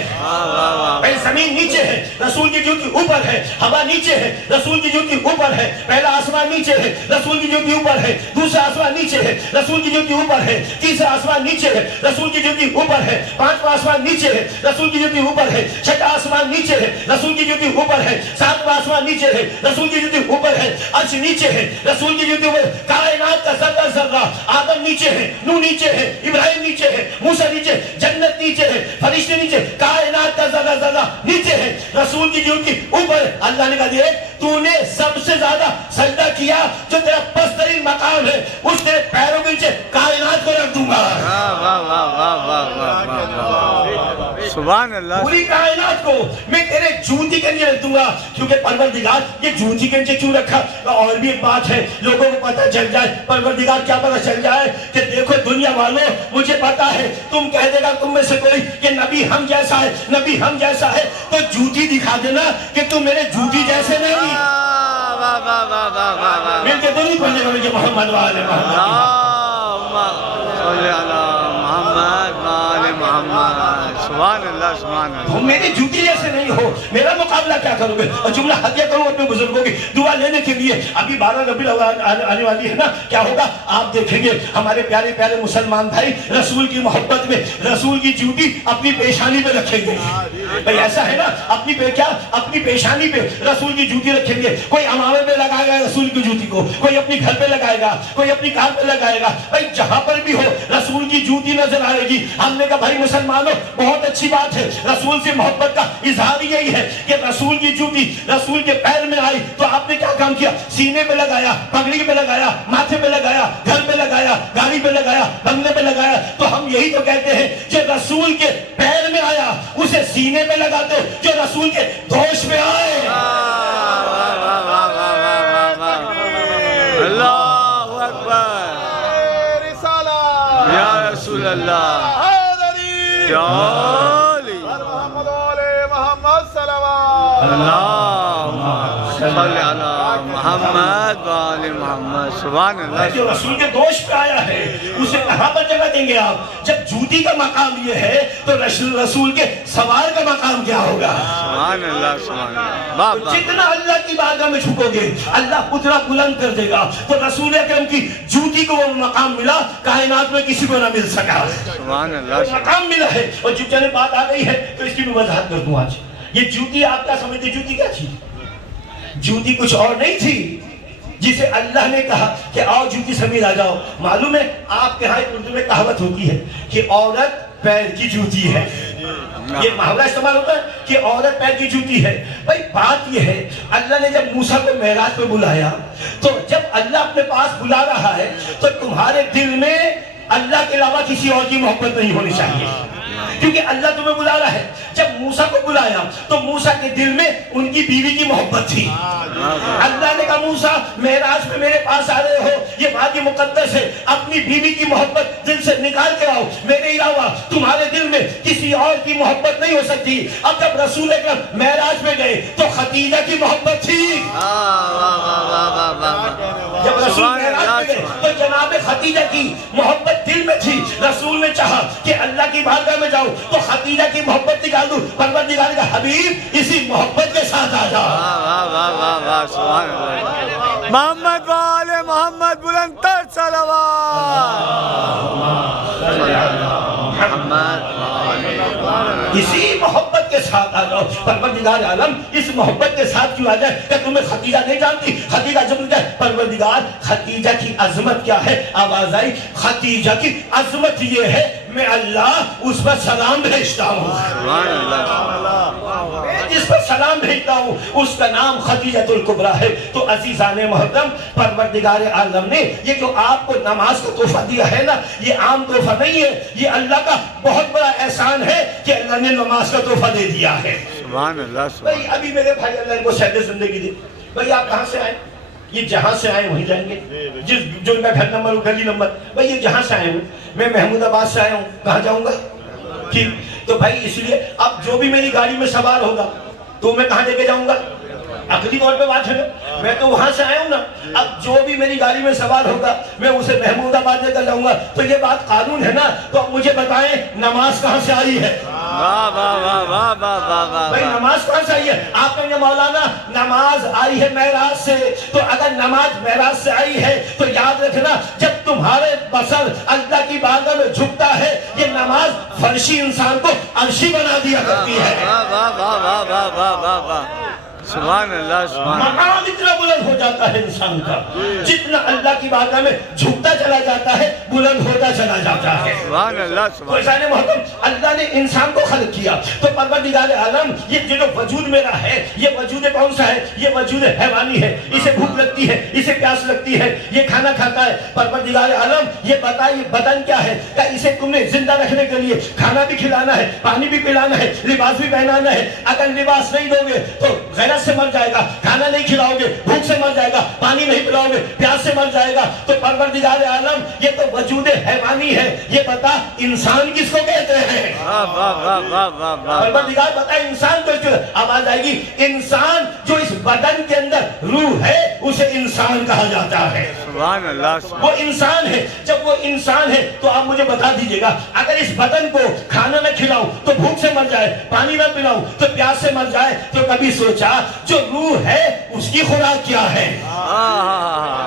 زمین نیچے ہے رسول کی جوتی اوپر ہے. ہوا نیچے ہے رسول کی جوتی اوپر ہے. پہلا آسمان نیچے ہے رسول کی جوتی اوپر ہے. دوسرا آسمان نیچے ہے رسول کی جوتی اوپر ہے. تیسرا آسمان نیچے ہے رسول کی جوتی اوپر ہے. پانچواں آسمان نیچے ہے رسول کی جوتی اوپر ہے. چھٹا آسمان نیچے ہے رسول کی جوتی اوپر ہے. ساتواں آسمان نیچے ہے رسول کی جوتی اوپر ہے. عرش نیچے ہے رسول کی جوتی اوپر. کائنات کا ذرہ ذرہ آدم نیچے ہے نوح نیچے ہے ابراہیم نیچے ہے موسیٰ نیچے جنت نیچے ہے فرشتے نیچے. کائنات کا ذرہ ذرہ نیچے ہے رسول کی جوتی اوپر. اللہ نے کہا دیکھ تو نے سب سے زیادہ سجدہ کیا جو تیرا پست ترین مقام ہے اس تیرے پیروں کے نیچے کائنات کو رکھ دوں گا. سبحان اللہ. پوری کائنات کو میں تیرے جوتی کے نیچے رکھ دوں گا. کیونکہ پروردگار یہ جوتی کے نیچے کیوں رکھا؟ اور بھی ایک بات ہے لوگوں کو پتہ چل جائے. پروردگار کیا پتہ چل جائے کہ دیکھو دنیا والوں مجھے پتا ہے تم کہہ دے گا تم میں سے کوئی کہ نبی ہم جیسا ہے نبی ہم جیسا ہے تو جوتی دکھا دینا کہ تم میرے جوتی جیسے نہیں. مل کے دونوں پڑھنے والے کہ محمد والے محمد. سبحان اللہ سبحان اللہ. تم میری جوتی جیسے نہیں ہو میرا مقابلہ کیا کرو گے؟ اور جملہ ہدیہ کروں اپنے بزرگوں کی دعا لینے کے لیے. ابھی 12 ربیع الاول آنے والی ہے نا. کیا ہوگا آپ دیکھیں گے ہمارے پیارے پیارے مسلمان بھائی رسول کی محبت میں رسول کی جوتی اپنی پیشانی پہ رکھیں گے. بھئی ایسا ہے نا اپنی پیشانی پہ رسول کی جوتی رکھیں گے. کوئی امامے پہ لگائے گا رسول کی جوتی کو کوئی اپنی گھر پہ لگائے گا کوئی اپنی کار پہ لگائے گا. بھئی جہاں پر بھی ہو رسول کی جوتی نظر آئے گی. ہم نے کہا بھائی مسلمانوں بہت اچھی بات ہے. رسول سے محبت کا اظہار یہی ہے کہ رسول کی جوتی رسول کے پیر میں آئی تو آپ نے کیا کام کیا؟ سینے پہ لگایا پگڑی پہ لگایا ماتھے پہ لگایا گھر پہ لگایا گاڑی پہ لگایا بنگلے پہ لگایا. تو ہم یہی تو کہتے ہیں کہ رسول کے پیر میں آیا اسے سینے پہ لگا دو جو رسول کے دوش میں آئے. اللہ اکبر رسالہ یا رسول اللہ حیدری یا اللہم صلی علی محمد و آل محمد. سبحان اللہ. جو رسول کے دوش پہ آیا ہے اسے کہاں پر جگہ دیں گے آپ؟ جب جوتی کا مقام یہ ہے تو رسول کے سوار کا مقام کیا ہوگا؟ سبحان اللہ. سبحان اللہ. جتنا اللہ کی بارگاہ میں جھکو گے اللہ اتنا بلند کر دے گا. تو رسول اکرم کی جوتی کو وہ مقام ملا کائنات میں کسی کو نہ مل سکا. سبحان اللہ. مقام ملا ہے. اور جب چلے بات آ گئی ہے تو اس کی بھی وضاحت کر دوں. آج یہ جوتی آپ کیا سمجھتے؟ جوتی کیا تھی؟ جوتی کچھ اور نہیں تھی جسے اللہ نے کہا کہ آؤ جوتی سمیت آ جاؤ. معلوم ہے آپ کے ہاں اردو میں کہاوت ہوتی ہے کہ عورت پیر کی جوتی ہے. یہ محاورہ استعمال ہوتا ہے کہ عورت پیر کی جوتی ہے. بھائی بات یہ ہے اللہ نے جب موسیٰ کو معراج پہ بلایا تو جب اللہ اپنے پاس بلا رہا ہے تو تمہارے دل میں اللہ کے علاوہ کسی اور کی محبت نہیں ہونی چاہیے کیونکہ اللہ تمہیں بلا رہا ہے. جب موسیٰ کو بلایا تو موسیٰ کے دل میں ان کی بیوی کی محبت تھی. اللہ نے کہا موسیٰ معراج پہ میرے پاس آ رہے ہو یہ وادی مقدس ہے اپنی بیوی کی محبت دل سے نکال کے آؤ. میرے علاوہ تمہارے دل میں کسی اور کی محبت نہیں ہو سکتی. اب جب رسول اکرم معراج میں گئے تو خدیجہ کی محبت تھی. جب رسول معراج میں گئے تو جناب خدیجہ کی محبت دل میں تھی. رسول نے چاہا کہ اللہ کی بارگاہ میں جاؤ تو خدیجہ کی محبت نکال دوں. پروردگار کا حبیب اسی محبت کے ساتھ آ جا. محمد و آل محمد بلند تر صلوات. اسی محبت کے ساتھ آ جاؤ. پروردگار عالم اس محبت کے ساتھ کیوں آ جائے کہ تمہیں خدیجہ نہیں جانتی؟ خدیجہ جب جائے پروردگار خدیجہ کی عظمت کیا ہے؟ آواز آئی خدیجہ کی عظمت یہ ہے میں اللہ اس پر سلام بھیجتا ہوں. جس پر سلام بھیجتا ہوں اس کا نام خدیجۃ الکبریٰ ہے. تو عزیزان محترم پروردگار عالم نے یہ جو آپ کو نماز کا تحفہ دیا ہے نا یہ عام تحفہ نہیں ہے. یہ اللہ کا بہت بڑا احسان ہے کہ اللہ نے نماز کا تحفہ دے دیا ہے. سبحان اللہ. بھائی ابھی میرے بھائی اللہ کو صحت زندگی دی. بھائی آپ کہاں سے آئے؟ یہ جہاں سے آئے وہیں جائیں گے. جو ان کا گھر نمبر گلی نمبر بھائی یہ جہاں سے آئے ہوں میں محمود آباد سے آیا ہوں کہاں جاؤں گا؟ ٹھیک تو بھائی اس لیے اب جو بھی میری گاڑی میں سوار ہوگا تو میں کہاں لے کے جاؤں گا؟ عقلی طور پہ بات ہے نا میں تو وہاں سے آیا ہوں نا. اب جو بھی میری گاڑی میں سوار ہوگا میں اسے محمود آباد لے کر جاؤں گا. تو یہ بات قانون ہے نا. تو اب مجھے بتائیں نماز کہاں سے آئی ہے؟ بھائی نماز کہاں سے آئی ہے؟ آپ کہیں گے مولانا نماز آئی ہے معراج سے. تو اگر نماز معراج سے آئی ہے تو یاد رکھنا جب تمہارے بصر اللہ کی بارگاہ میں جھکتا ہے یہ نماز فرشی انسان کو عرشی بنا دیا کرتی ہے. سبحان اللہ. سبحان مقام اتنا بلند ہو جاتا ہے انسان کا جتنا اللہ کی بارگاہ میں جھکتا چلا جاتا ہے بلند ہوتا چلا جاتا ہے. سبحان اللہ. تو عزیزان محترم اللہ نے انسان کو خلق کیا تو پروردگار عالم یہ جو وجود میرا ہے یہ وجود کون سا ہے؟ یہ وجود حیوانی ہے. اسے بھوک لگتی ہے اسے پیاس لگتی ہے یہ کھانا کھاتا ہے. پروردگار عالم یہ بتا یہ بدن کیا ہے کہ اسے تم نے زندہ رکھنے کے لیے کھانا بھی کھلانا ہے پانی بھی پلانا ہے لباس بھی پہنانا ہے. اگر لباس نہیں دو گے تو غیرت سے مر جائے گا. کھانا نہیں کھلاؤ گے بھوک سے مر جائے گا. پانی نہیں پلاؤ گے پیاس سے مر جائے گا. تو پروردگار عالم یہ تو وجود حیوانی ہے. یہ بتا انسان کس کو کہتے ہیں؟ پروردگار بتا انسان کو آواز آئے گی انسان جو اس بدن کے اندر روح ہے اسے انسان کہا جاتا ہے. سبحان اللہ. وہ انسان ہے. جب وہ انسان ہے تو آپ مجھے بتا دیجئے گا اگر اس بدن کو کھانا نہ کھلاؤں تو بھوک سے مر جائے پانی نہ پلاؤں تو پیاس سے مر جائے تو کبھی سوچا جو روح ہے اس کی خوراک کیا ہے؟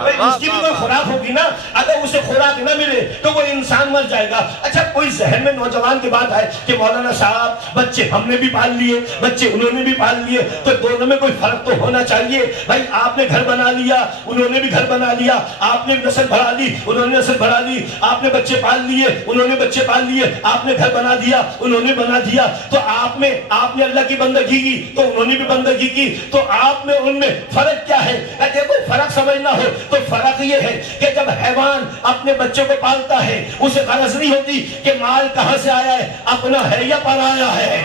اس کی بھی کوئی خوراک ہوگی نا. اگر اسے خوراک نہ ملے تو وہ انسان مر جائے گا. اچھا کوئی ذہن میں نوجوان کی بات آئے کہ مولانا صاحب بچے ہم نے بھی پال لیے بچے انہوں نے بھی پال لیے تو دونوں میں کوئی فرق تو ہونا چاہیے. بھائی آپ نے گھر بنا لیا انہوں نے بھی گھر بنا لیا. آپ نے نسل بڑھا لی انہوں نے نسل بڑھا لی. آپ نے بچے پال لیے انہوں نے بچے پال لیے. آپ نے گھر بنا دیا انہوں نے بنا دیا. تو آپ نے اللہ کی بندگی کی تو انہوں نے بھی بندگی کی. تو آپ میں ان میں فرق کیا ہے؟ دیکھو فرق سمجھنا ہو تو فرق یہ ہے کہ جب حیوان اپنے بچوں کو پالتا ہے اسے غرض نہیں ہوتی کہ مال کہاں سے آیا ہے، اپنا ہے یا پرایا ہے۔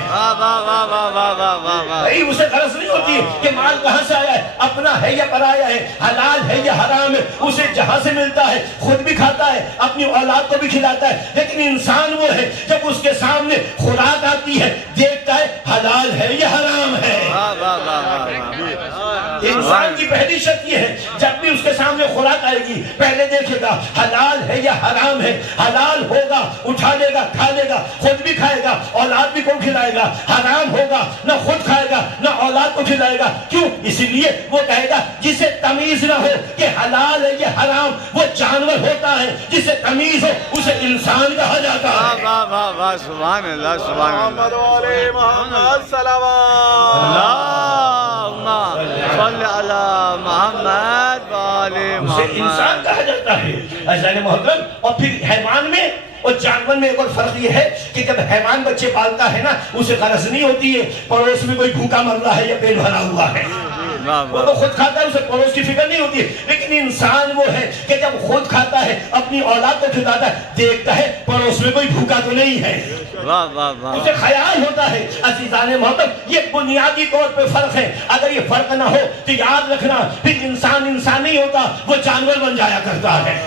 اسے غرض نہیں ہوتی کہ مال کہاں سے آیا ہے، اپنا ہے یا پرایا ہے، حلال ہے یا حرام ہے، اسے جہاں سے ملتا ہے خود بھی کھاتا ہے، اپنی اولاد کو بھی کھلاتا ہے۔ لیکن انسان وہ ہے جب اس کے سامنے خوراک آتی ہے دیکھتا ہے حلال ہے یا حرام ہے۔ انسان کی پہلی شرط یہ ہے جب بھی اس کے سامنے خوراک آئے گی پہلے دیکھے گا حلال ہے یا حرام ہے۔ حلال ہوگا اٹھا لے گا کھا لے گا، خود بھی کھائے گا اولاد بھی کو کھلائے گا۔ حرام ہوگا نہ خود کھائے گا نہ اولاد کو کھلائے گا۔ کیوں؟ اس لیے وہ کہے گا جسے تمیز نہ ہو کہ حلال ہے یا حرام وہ جانور ہوتا ہے، جسے تمیز ہو اسے انسان کہا جاتا ہے۔ سبحان اللہ سبحان محمد اللہ والے محمد صلوات۔ اللہم صل علی محمد والے اسے انسان محمد۔ کہا جاتا ہے عزیزان محترم۔ اور پھر حیوان میں اور جانور میں ایک اور فرق یہ ہے کہ جب حیوان بچے پالتا ہے نا اسے غرض نہیں ہوتی ہے پڑوس میں کوئی بھوکا مر رہا ہے یا پیٹ بھرا ہوا ہے، وہ تو خود کھاتا ہے، اسے پڑوس کی فکر نہیں ہوتی ہے۔ لیکن انسان وہ ہے کہ جب خود کھاتا ہے اپنی اولاد کو کھلاتا ہے دیکھتا ہے پڑوس میں کوئی بھوکا تو نہیں ہے، اسے خیال ہوتا ہے۔ عزیزان محترم یہ بنیادی طور پہ فرق ہے۔ اگر یہ فرق نہ ہو تو یاد رکھنا پھر انسان انسان نہیں ہوتا، وہ جانور بن جایا کرتا ہے۔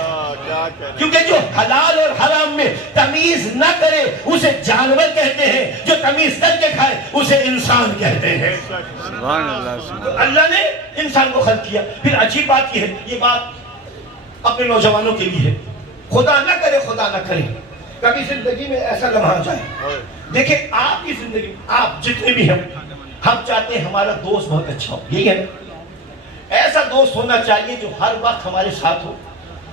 کیونکہ جو حلال اور حرام میں تمیز نہ کرے اسے جانور کہتے ہیں، جو تمیز کر کے کھائے اسے انسان کہتے ہیں۔ سبحان اللہ تو اللہ نے انسان کو خلق کیا۔ پھر عجیب بات یہ ہے، یہ بات اپنے نوجوانوں کے لیے ہے، خدا نہ کرے کبھی زندگی میں ایسا لمحہ آ جائے۔ دیکھیں آپ کی زندگی میں آپ جتنے بھی ہیں ہم چاہتے ہیں ہمارا دوست بہت اچھا ہو، یہی ہے نا؟ ایسا دوست ہونا چاہیے جو ہر وقت ہمارے ساتھ ہو،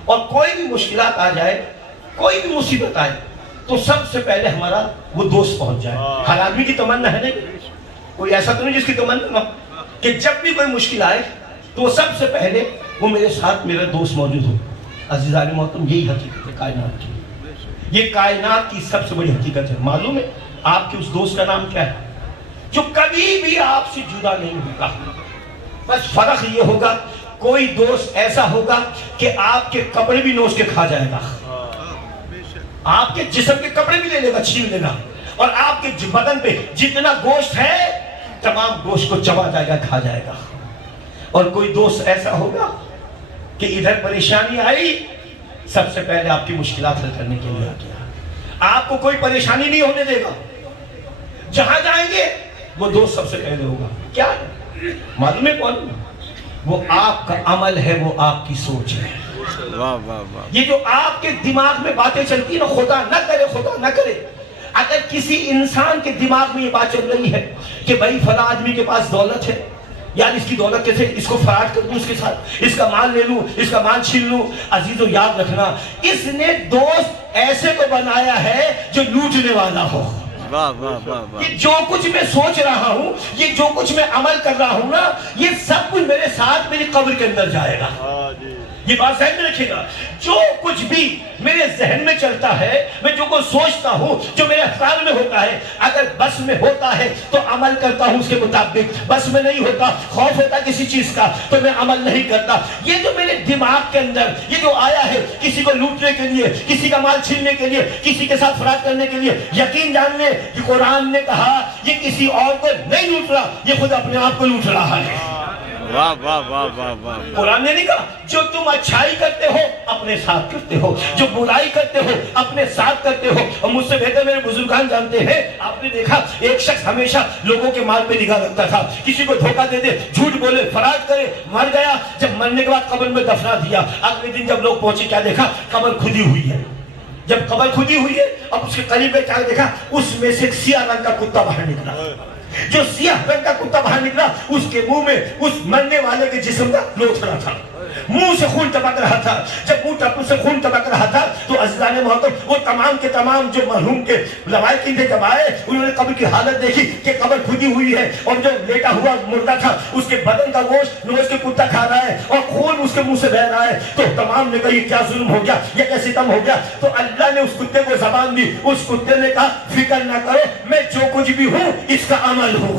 اور کوئی بھی مشکلات آ جائے کوئی بھی مصیبت آئے تو سب سے پہلے ہمارا وہ دوست پہنچ جائے۔ ہر آدمی کی تمنا ہے نہیں، کوئی ایسا تو نہیں جس کی تمنا نہ کہ جب بھی کوئی مشکل آئے تو وہ سب سے پہلے وہ میرے ساتھ میرا دوست موجود ہو۔ عزیزان محترم یہی حقیقت ہے کائنات کی، یہ کائنات کی سب سے بڑی حقیقت ہے۔ معلوم ہے آپ کے اس دوست کا نام کیا ہے؟ جو کبھی بھی آپ سے جدا نہیں ہوگا، بس فرق یہ ہوگا کوئی دوست ایسا ہوگا کہ آپ کے کپڑے بھی نوچ کے کھا جائے گا، آپ کے جسم کے کپڑے بھی لے لے گا، چھین لے گا، اور آپ کے بدن پہ جتنا گوشت ہے تمام گوشت کو چبا جائے گا، کھا جائے گا۔ اور کوئی دوست ایسا ہوگا کہ ادھر پریشانی آئی سب سے پہلے آپ کی مشکلات حل کرنے کے لیے آ گیا، آپ کو کوئی پریشانی نہیں ہونے دے گا، جہاں جائیں گے وہ دوست سب سے پہلے ہوگا۔ کیا ہے معلوم ہے کون؟ وہ آپ کا عمل ہے، وہ آپ کی سوچ ہے۔ یہ جو آپ کے دماغ میں باتیں چلتی ہیں نا، خدا نہ کرے اگر کسی انسان کے دماغ میں یہ بات چل رہی ہے کہ بھائی فلاں آدمی کے پاس دولت ہے، یار اس کی دولت کیسے، اس کو فراڈ کر دوں، اس کے ساتھ اس کا مال لے لوں، اس کا مال چھین لوں۔ عزیزو یاد رکھنا اس نے دوست ایسے کو بنایا ہے جو لوٹنے والا ہو۔ یہ جو کچھ میں سوچ رہا ہوں، یہ جو کچھ میں عمل کر رہا ہوں نا، یہ سب کچھ میرے ساتھ میری قبر کے اندر جائے گا۔ یہ بات ذہن میں رکھے گا، جو کچھ بھی میرے ذہن میں چلتا ہے، میں جو کچھ سوچتا ہوں، جو میرے افکار میں ہوتا ہے، اگر بس میں ہوتا ہے تو عمل کرتا ہوں اس کے مطابق، بس میں نہیں ہوتا، خوف ہوتا کسی چیز کا تو میں عمل نہیں کرتا۔ یہ جو میرے دماغ کے اندر یہ جو آیا ہے کسی کو لوٹنے کے لیے، کسی کا مال چھیننے کے لیے، کسی کے ساتھ فراڈ کرنے کے لیے، یقین جان لیں کہ قرآن نے کہا یہ کسی اور کو نہیں لوٹ رہا، یہ خود اپنے آپ کو لوٹ رہا ہے۔ قرآن نے نہیں کہا جو تم اچھائی کرتے ہو اپنے ساتھ کرتے ہو، جو برائی کرتے ہو اپنے ساتھ کرتے ہو۔ اور مجھ سے بہتر میرے بزرگان جانتے ہیں، آپ نے دیکھا ایک شخص ہمیشہ لوگوں کے مال پہ نگاہ رکھتا تھا، کسی کو دھوکہ دے دے، جھوٹ بولے، فراڈ کرے، مر گیا، جب مرنے کے بعد قبر میں دفنا دیا، اگلے دن جب لوگ پہنچے کیا دیکھا؟ قبر کھدی ہوئی ہے۔ جب قبر کھدی ہوئی ہے اب اس کے قریب میں کیا دیکھا؟ اس میں سے ایک سیاہ رنگ کا کتا باہر نکلا۔ جو سیاہ رنگ کا کتا باہر نکلا اس کے منہ میں اس مرنے والے کے جسم کا لوتھڑا تھا، منہ سے خون ٹپک رہا تھا۔ جب منہ سے خون ٹپک رہا تھا تو عزیزان محترم وہ تمام کے تمام جو مرحوم کے لوائقین تھے جب آئے، انہوں نے قبر کی حالت دیکھی کہ قبر کھدی ہوئی ہے اور جو لیٹا ہوا مردہ تھا اس کے بدن کا گوشت نوچ کے کتا کھا رہا ہے اور خون اس کے منہ سے بہ رہا ہے۔ تو تمام نے کہا یہ کیا ظلم ہو گیا، یہ کیا ستم ہو گیا؟ تو اللہ نے اس کتے کو زبان دی، اس کتے نے کہا فکر نہ کرو، میں جو کچھ بھی ہوں اس کا عمل ہوں۔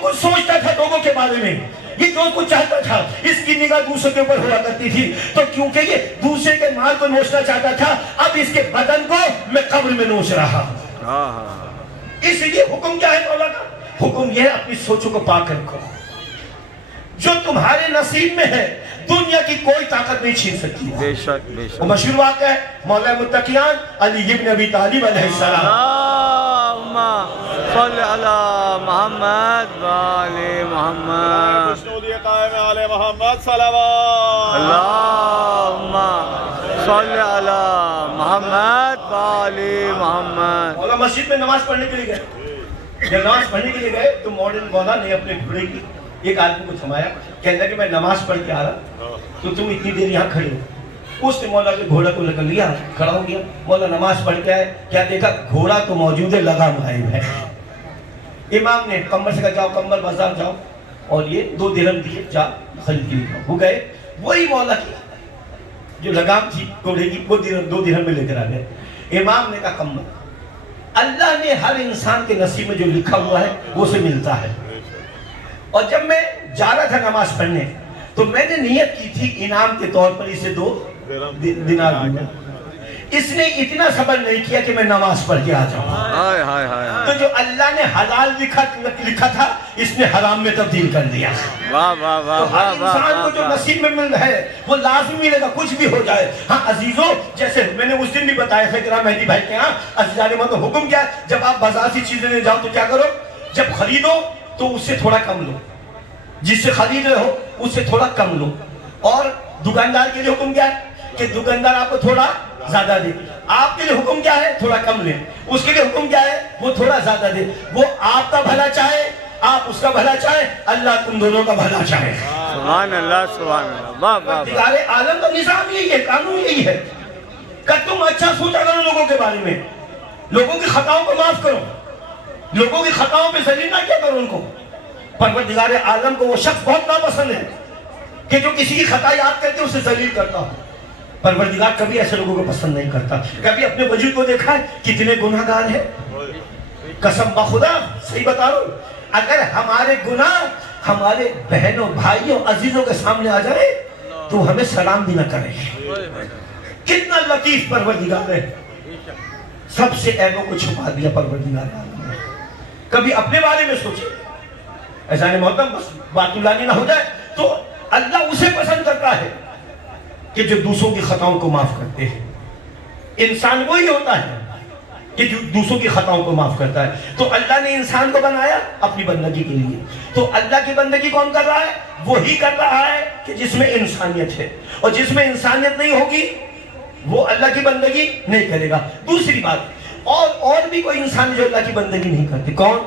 کچھ سوچتا تھا لوگوں کے بارے میں، یہ جو کچھ چاہتا تھا، اس کی نگاہ دوسرے کے اوپر ہوا کرتی تھی، تو کیونکہ یہ دوسرے کے مال کو نوچنا چاہتا تھا، اب اس کے بدن کو میں قبر میں نوچ رہا ہوں۔ ہاں ہاں اس لیے حکم کیا ہے مولا کا؟ حکم یہ ہے اپنی سوچوں کو پاک رکھو، جو تمہارے نصیب میں ہے دنیا کی کوئی طاقت نہیں چھین سکتی۔ بے شک بے شک۔ وہ مشہور واقعہ ہے مولا متقیان علی ابن ابی طالب علیہ السلام، اللہم صل علی محمد و آل محمد، خوشنودی قائم آل محمد صلوات۔ اللہم صل علی محمد و آل محمد۔ مولا مسجد میں نماز پڑھنے کے لیے گئے، جب نماز پڑھنے کے لیے گئے تو ماڈرن مولا نے اپنے گھوڑے کی ایک آدمی کو تھمایا، کہنے لگا کہ میں نماز پڑھ کے آ رہا تو تم اتنی دیر یہاں کھڑے ہو۔ اس نے مولا کے گھوڑا کو لے لیا، کھڑا ہو گیا، مولا نماز پڑھ کے آئے، کیا دیکھا گھوڑا تو موجود ہے، لگام غائب ہے۔ امام نے کمبر سے کہا جاؤ کمبر بازار جاؤ، اور یہ 2 درہم دیے، جا خرید کے لے، وہ گئے، وہی مولا کی جو لگام تھی گھوڑے کی وہ 2 درہم میں لے کر آ گئے۔ امام نے کہا کمبر، اللہ نے ہر انسان کے نصیب میں جو لکھا ہوا ہے وہ اسے ملتا ہے، اور جب میں جا رہا تھا نماز پڑھنے تو میں نے نیت کی تھی انعام کے طور پر اسے 2 دینار دوں گا۔ اس نے اتنا صبر نہیں کیا کہ میں نماز پڑھ کے آ جاؤں، ہائے ہائے ہائے۔ تو جو اللہ نے حلال لکھا تھا اس نے حرام میں تبدیل کر دیا۔ واہ واہ واہ تو ہر واہ واہ انسان کو جو واہ۔ نصیب میں مل رہا ہے وہ لازم ملے گا، کچھ بھی ہو جائے۔ ہاں عزیزوں، جیسے میں نے اس دن بھی بتایا تھا کرام مہدی بھائی کے ہاں عزیزان مطلب حکم کیا ہے، جب آپ بازار سے چیزیں لے جاؤ تو کیا کرو، جب خریدو تو اس سے تھوڑا کم لو، جس سے خرید رہے ہو اس سے تھوڑا کم لو۔ اور دکاندار کے لیے حکم کیا ہے کہ دکاندار آپ کو تھوڑا زیادہ دے، آپ کے لیے حکم کیا ہے تھوڑا کم لیں، اس کے لیے حکم کیا ہے وہ تھوڑا زیادہ دے۔ وہ آپ کا بھلا چاہے، آپ اس کا بھلا چاہے، اللہ تم دونوں کا بھلا چاہے۔ سبحان اللہ سبحان اللہ، واہ واہ واہ۔ دیدار عالم کا نظام یہی ہے، قانون یہی ہے کہ تم اچھا سوچا کرو لوگوں کے بارے میں، لوگوں کی خطاؤں کو معاف کرو، لوگوں کی خطاؤں پہ ذلیل نہ کیا کرو ان کو۔ پروردگار عالم کو وہ شخص بہت ناپسند ہے کہ جو کسی کی خطا یاد کرتے اسے ذلیل کرتا ہو۔ پروردگار کبھی ایسے لوگوں کو پسند نہیں کرتا۔ کبھی اپنے وجود کو دیکھا ہے کتنے گناہ گار ہیں، قسم بخدا صحیح بتا رہا ہوں، اگر ہمارے گناہ ہمارے بہنوں بھائیوں عزیزوں کے سامنے آ جائے تو ہمیں سلام بھی نہ کریں۔ کتنا لطیف پروردگار ہے، سب سے عیبوں کو چھپا دیا پروردگار عالم نے۔ کبھی اپنے بارے میں سوچے، ایسا نہیں محترم بس بات لانی نہ ہو جائے تو اللہ اسے پسند کرتا ہے کہ جو دوسروں کی خطاؤں کو معاف کرتے ہیں۔ انسان وہی ہوتا ہے کہ جو دوسروں کی خطاؤں کو معاف کرتا ہے۔ تو اللہ نے انسان کو بنایا اپنی بندگی کے لیے، تو اللہ کی بندگی کون کر رہا ہے؟ وہی کر رہا ہے کہ جس میں انسانیت ہے، اور جس میں انسانیت نہیں ہوگی وہ اللہ کی بندگی نہیں کرے گا۔ دوسری بات، اور بھی کوئی انسان جو اللہ کی بندگی نہیں کرتے، کون؟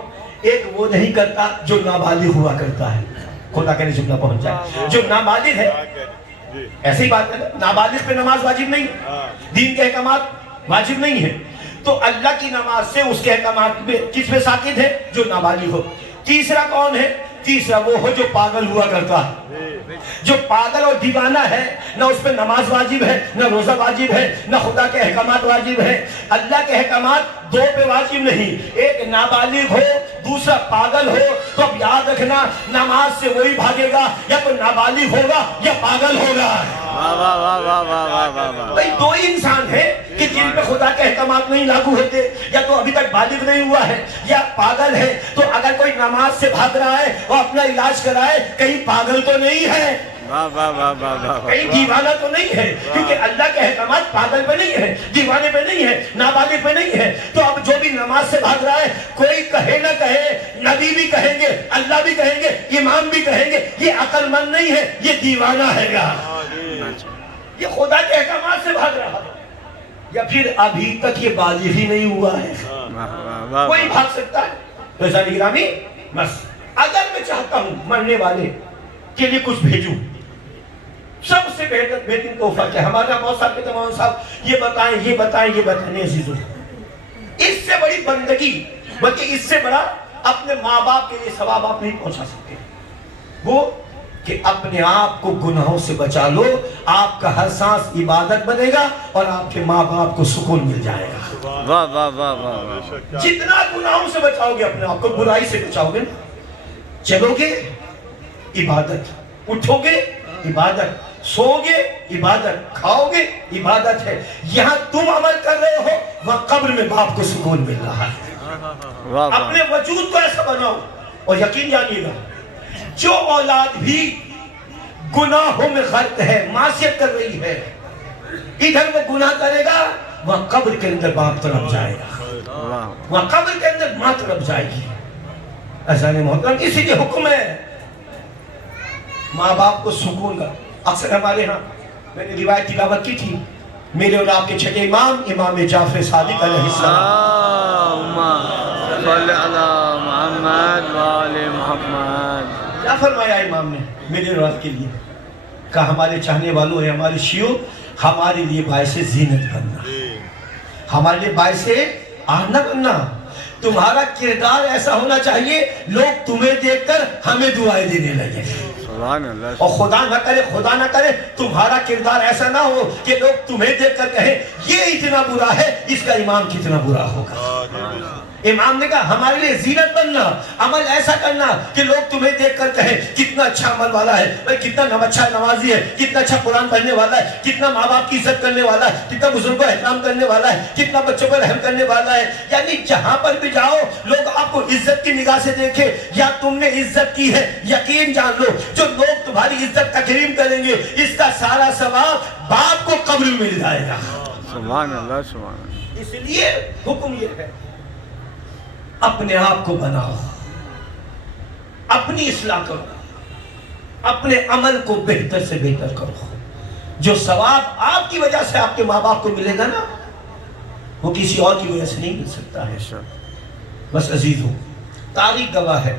ایک وہ نہیں کرتا جو نابالغ ہوا کرتا ہے، خدا کے جملہ پہنچ جائے، جو نابالغ ہے، ایسے ہی بات ہے نا، نابالغ پہ نماز واجب نہیں، دین کے احکامات واجب نہیں ہے، تو اللہ کی نماز سے اس کے احکامات میں کس میں ساکت ہے؟ جو نابالغ ہو۔ تیسرا کون ہے؟ تیسرا وہ ہو جو پاگل ہوا کرتا ہے، جو پاگل اور دیوانہ ہے، نہ اس پہ نماز واجب ہے، نہ روزہ واجب ہے، نہ خدا کے احکامات واجب ہے۔ اللہ کے احکامات 2 پہ واجب نہیں، ایک نابالغ ہو، دوسرا پاگل ہو، تو اب یاد رکھنا نماز سے وہی بھاگے گا، یا تو نابالغ ہوگا یا پاگل ہوگا۔ واہ واہ واہ واہ واہ واہ واہ واہ۔ بھئی 2 انسان ہیں کہ جن پہ خدا کے احکامات نہیں لاگو ہوتے، یا تو ابھی تک بالغ نہیں ہوا ہے یا پاگل ہے۔ تو اگر کوئی نماز سے بھاگ رہا ہے اور اپنا علاج کرائے، کہیں پاگل تو نہیں ہے، واہ واہ واہ واہ واہ۔ کہیں دیوانہ تو نہیں ہے، کیونکہ اللہ کے احکامات پاگل پہ نہیں ہے، دیوانے پہ نہیں ہے، نابالغ پہ نہیں ہے۔ تو اب جو بھی نماز سے بھاگ رہا ہے، کوئی کہے نہ کہے، نبی بھی کہیں گے، اللہ بھی کہیں گے، امام بھی کہیں گے، یہ عقل مند نہیں ہے، یہ دیوانہ ہے گا، یہ خدا کے احکامات سے بھاگ رہا ہے، یا پھر ابھی تک یہ بالغ ہی نہیں ہوا ہے۔ کوئی بھاگ سکتا ہے؟ تو سادی گرامی، بس اگر میں چاہتا ہوں مرنے والے کے لیے کچھ بھیجوں، سب سے بہترین تحفہ کیا ہے؟ ہمارے بہت سارے تمام صاحب یہ بتائیں یہ بتائیں یہ بتائیں، عزیزوں اس سے بڑی بندگی، بلکہ اس سے بڑا اپنے ماں باپ کے لیے ثواب آپ نہیں پہنچا سکتے۔ وہ کہ اپنے آپ کو گناہوں سے بچا لو, آپ کا ہر سانس عبادت بنے گا اور آپ کے ماں باپ کو سکون مل جائے گا. واہ واہ واہ واہ واہ. جتنا گناہوں سے بچاؤ گے اپنے آپ کو, برائی سے بچاؤ گے, چلو گے عبادت, اٹھو گے عبادت, سو گے عبادت, کھاؤ گے عبادت ہے. یہاں تم عمل کر رہے ہو, وہاں قبر میں باپ کو سکون مل رہا ہے. واہ واہ. اپنے وجود کو ایسا بناؤ, اور یقین جانیے گا جو اولاد بھی گناہوں میں غرق ہے, معصیت کر رہی ہے, ادھر وہ گناہ کرے گا, وہاں قبر کے اندر باپ طرف جائے گا, وہاں قبر کے اندر ماں طرف جائے گی. ایسا نہیں محترم, اسی لیے حکم ہے ماں باپ کو سکون کا. اکثر ہمارے ہاں میں نے روایت تلاوت کی تھی, میرے اور آپ کے چھٹے امام امام جعفر صادق علیہ السلام, اللہم صلی علی محمد و آل محمد. کیا فرمایا امام نے میرے اور آپ کے لیے؟ کہا ہمارے چاہنے والوں ہیں, ہمارے شیعوں, ہمارے لیے باعث زینت بننا, ہمارے لیے باعث آنا بننا. تمہارا کردار ایسا ہونا چاہیے لوگ تمہیں دیکھ کر ہمیں دعائیں دینے لگے. سبحان اللہ. اور خدا نہ کرے تمہارا کردار ایسا نہ ہو کہ لوگ تمہیں دیکھ کر کہیں یہ اتنا برا ہے, اس کا امام کتنا برا ہوگا. امام نے کہا ہمارے لیے زینت بننا, عمل ایسا کرنا کہ لوگ تمہیں دیکھ کر کہیں کتنا اچھا عمل والا ہے, بھائی کتنا اچھا نمازی ہے, کتنا اچھا قرآن پڑھنے والا ہے, کتنا ماں باپ کی عزت کرنے والا ہے, کتنا بزرگوں کو احترام کرنے والا ہے, کتنا بچوں پر رحم کرنے والا ہے. یعنی جہاں پر بھی جاؤ لوگ آپ کو عزت کی نگاہ سے دیکھیں, یا تم نے عزت کی ہے, یقین جان لو جو لوگ تمہاری عزت تکریم کریں گے اس کا سارا ثواب باپ کو قبر میں مل جائے گا. سبحان اللہ سبحان اللہ. اس لیے حکم یہ ہے اپنے آپ کو بناؤ, اپنی اصلاح کرو, اپنے عمل کو بہتر سے بہتر کرو. جو ثواب آپ کی وجہ سے آپ کے ماں باپ کو ملے گا نا, وہ کسی اور کی وجہ سے نہیں مل سکتا ہے. بس عزیزوں, تاریخ گواہ ہے.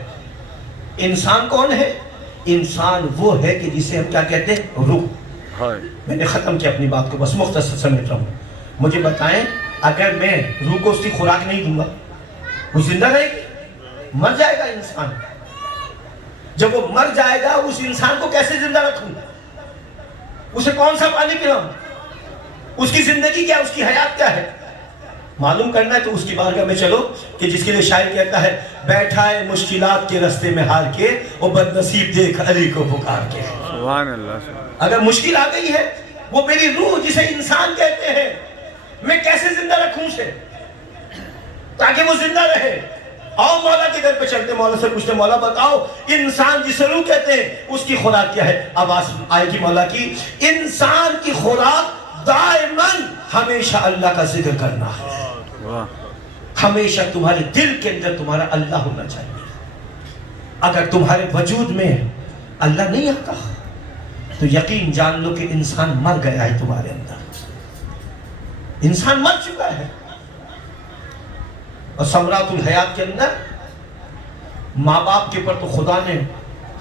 انسان کون ہے؟ انسان وہ ہے کہ جسے ہم کیا کہتے ہیں, روح. میں نے ختم کیا اپنی بات کو, بس مختصر سمیٹ رہا ہوں. مجھے بتائیں اگر میں روح کو اس کی خوراک نہیں دوں گا وہ زندہ رہے گی؟ مر جائے گا انسان. جب وہ مر جائے گا اس انسان کو کیسے زندہ رکھوں؟ اسے کون سا پانی پلاؤں؟ اس کی زندگی کیا, اس کی حیات کیا ہے؟ معلوم کرنا ہے تو اس کی بارگاہ میں چلو کہ جس کے لیے شاعر کہتا ہے بیٹھا ہے مشکلات کے رستے میں ہار کے, وہ بد نصیب دیکھ علی کو پکار کے. سبحان اللہ. اگر مشکل آ گئی ہے, وہ میری روح جسے انسان کہتے ہیں, میں کیسے زندہ رکھوں اسے تاکہ وہ زندہ رہے؟ آؤ مولا کے گھر پہ چلتے, مولا سے پوچھتے مولا بتاؤ انسان جسے روح کہتے ہیں اس کی خوراک کیا ہے؟ آواز آئے گی مولا کی, انسان کی خوراک دائماً ہمیشہ اللہ کا ذکر کرنا ہے. ہمیشہ تمہارے دل کے اندر تمہارا اللہ ہونا چاہیے. اگر تمہارے وجود میں اللہ نہیں آتا تو یقین جان لو کہ انسان مر گیا ہے. تمہارے اندر انسان مر چکا ہے. اور ثمرات الحیات کے اندر ماں باپ کے پر تو خدا نے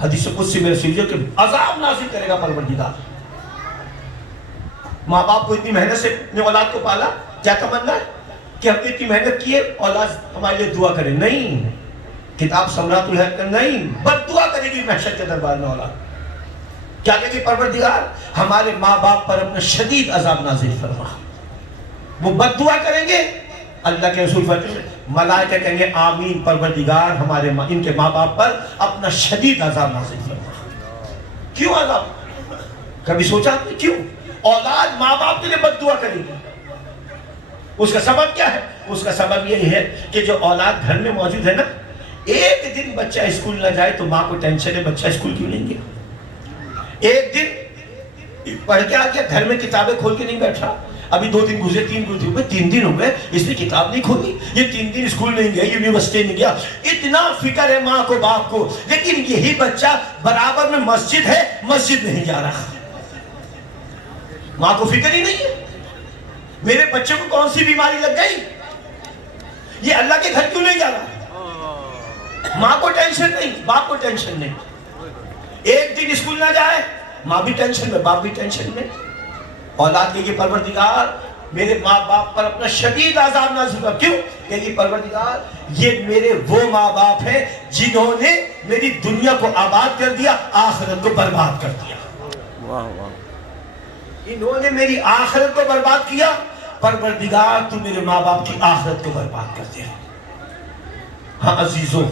حدیث قدسی میں رسول کہ عذاب نازل کرے گا پروردگار. ماں باپ کو اتنی محنت سے اپنے اولاد کو پالا, کیا تمنا ہے کہ ہم اتنی محنت کیے اولاد ہمارے لیے دعا کرے؟ نہیں. کتاب ثمرات الحیات کا نہیں, بد دعا کرے گی محشر کے دربار میں اولاد. کیا کہے گی پروردگار ہمارے ماں باپ پر اپنا شدید عذاب نازل فرما. وہ بد دعا کریں گے, اللہ کے رسول فرماتے ہیں ملائکہ کہیں گے آمین پروردگار ہمارے ان کے ماں باپ پر اپنا شدید عذاب نازل فرما. کیوں عذاب؟ کبھی سوچا آپ نے کیوں اولاد ماں باپ کے لیے بد دعا کرے گی؟ اس کا سبب کیا ہے؟ اس کا سبب یہ ہے کہ جو اولاد گھر میں موجود ہے نا, ایک دن بچہ اسکول نہ جائے تو ماں کو ٹینشن ہے بچہ اسکول کیوں نہیں گیا. ایک دن پڑھ کے آ گیا, گھر میں کتابیں کھول کے نہیں بیٹھا, ابھی 2 دن گزرے 3 دن ہو گئے اس نے کتاب نہیں کھولی, یہ 3 دن اسکول نہیں گیا, یونیورسٹی نہیں گیا. اتنا فکر ہے ماں کو باپ کو, لیکن یہی بچہ برابر میں مسجد ہے, مسجد نہیں جا رہا. ماں کو فکر ہی نہیں ہے میرے بچے کو کون سی بیماری لگ گئی, یہ اللہ کے گھر کیوں نہیں جا رہا. ماں کو ٹینشن نہیں, باپ کو ٹینشن نہیں. ایک دن اسکول نہ جائے, ماں بھی ٹینشن میں باپ بھی ٹینشن میں. اولاد کے یہ پروردگار میرے ماں باپ پر اپنا شدید عذاب نازل کر. کیوں؟ کہ یہ پروردگار یہ میرے وہ ماں باپ ہیں جنہوں نے میری دنیا کو آباد کر دیا، آخرت کو برباد کر دیا۔ واہ واہ، انہوں نے میری آخرت کو برباد کیا، پروردگار تو میرے ماں باپ کی آخرت کو برباد کر دیا۔ ہاں عزیزوں،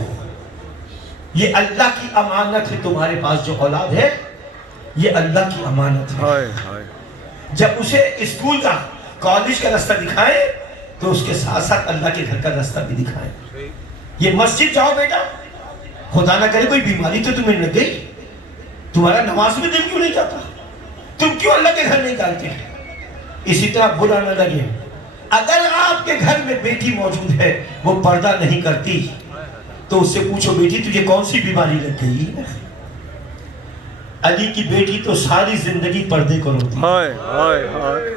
یہ اللہ کی امانت ہے، تمہارے پاس جو اولاد ہے یہ اللہ کی امانت ہے۔ ہائے ہائے، جب اسے اسکول کا کالج کا راستہ دکھائیں تو اس کے ساتھ ساتھ اللہ کے گھر کا راستہ بھی دکھائیں۔ یہ مسجد جاؤ بیٹا، خدا نہ کرے کوئی بیماری تو تمہیں لگ گئی، تمہارا نماز میں دل کیوں نہیں جاتا؟ تم کیوں اللہ کے گھر نہیں جانتے؟ اسی طرح برا نہ لگے، اگر آپ کے گھر میں بیٹی موجود ہے وہ پردہ نہیں کرتی تو اس سے پوچھو بیٹی تجھے کون سی بیماری لگ گئی؟ علی کی بیٹی تو ساری زندگی پردے کو روتی، ہائے ہائے ہائے،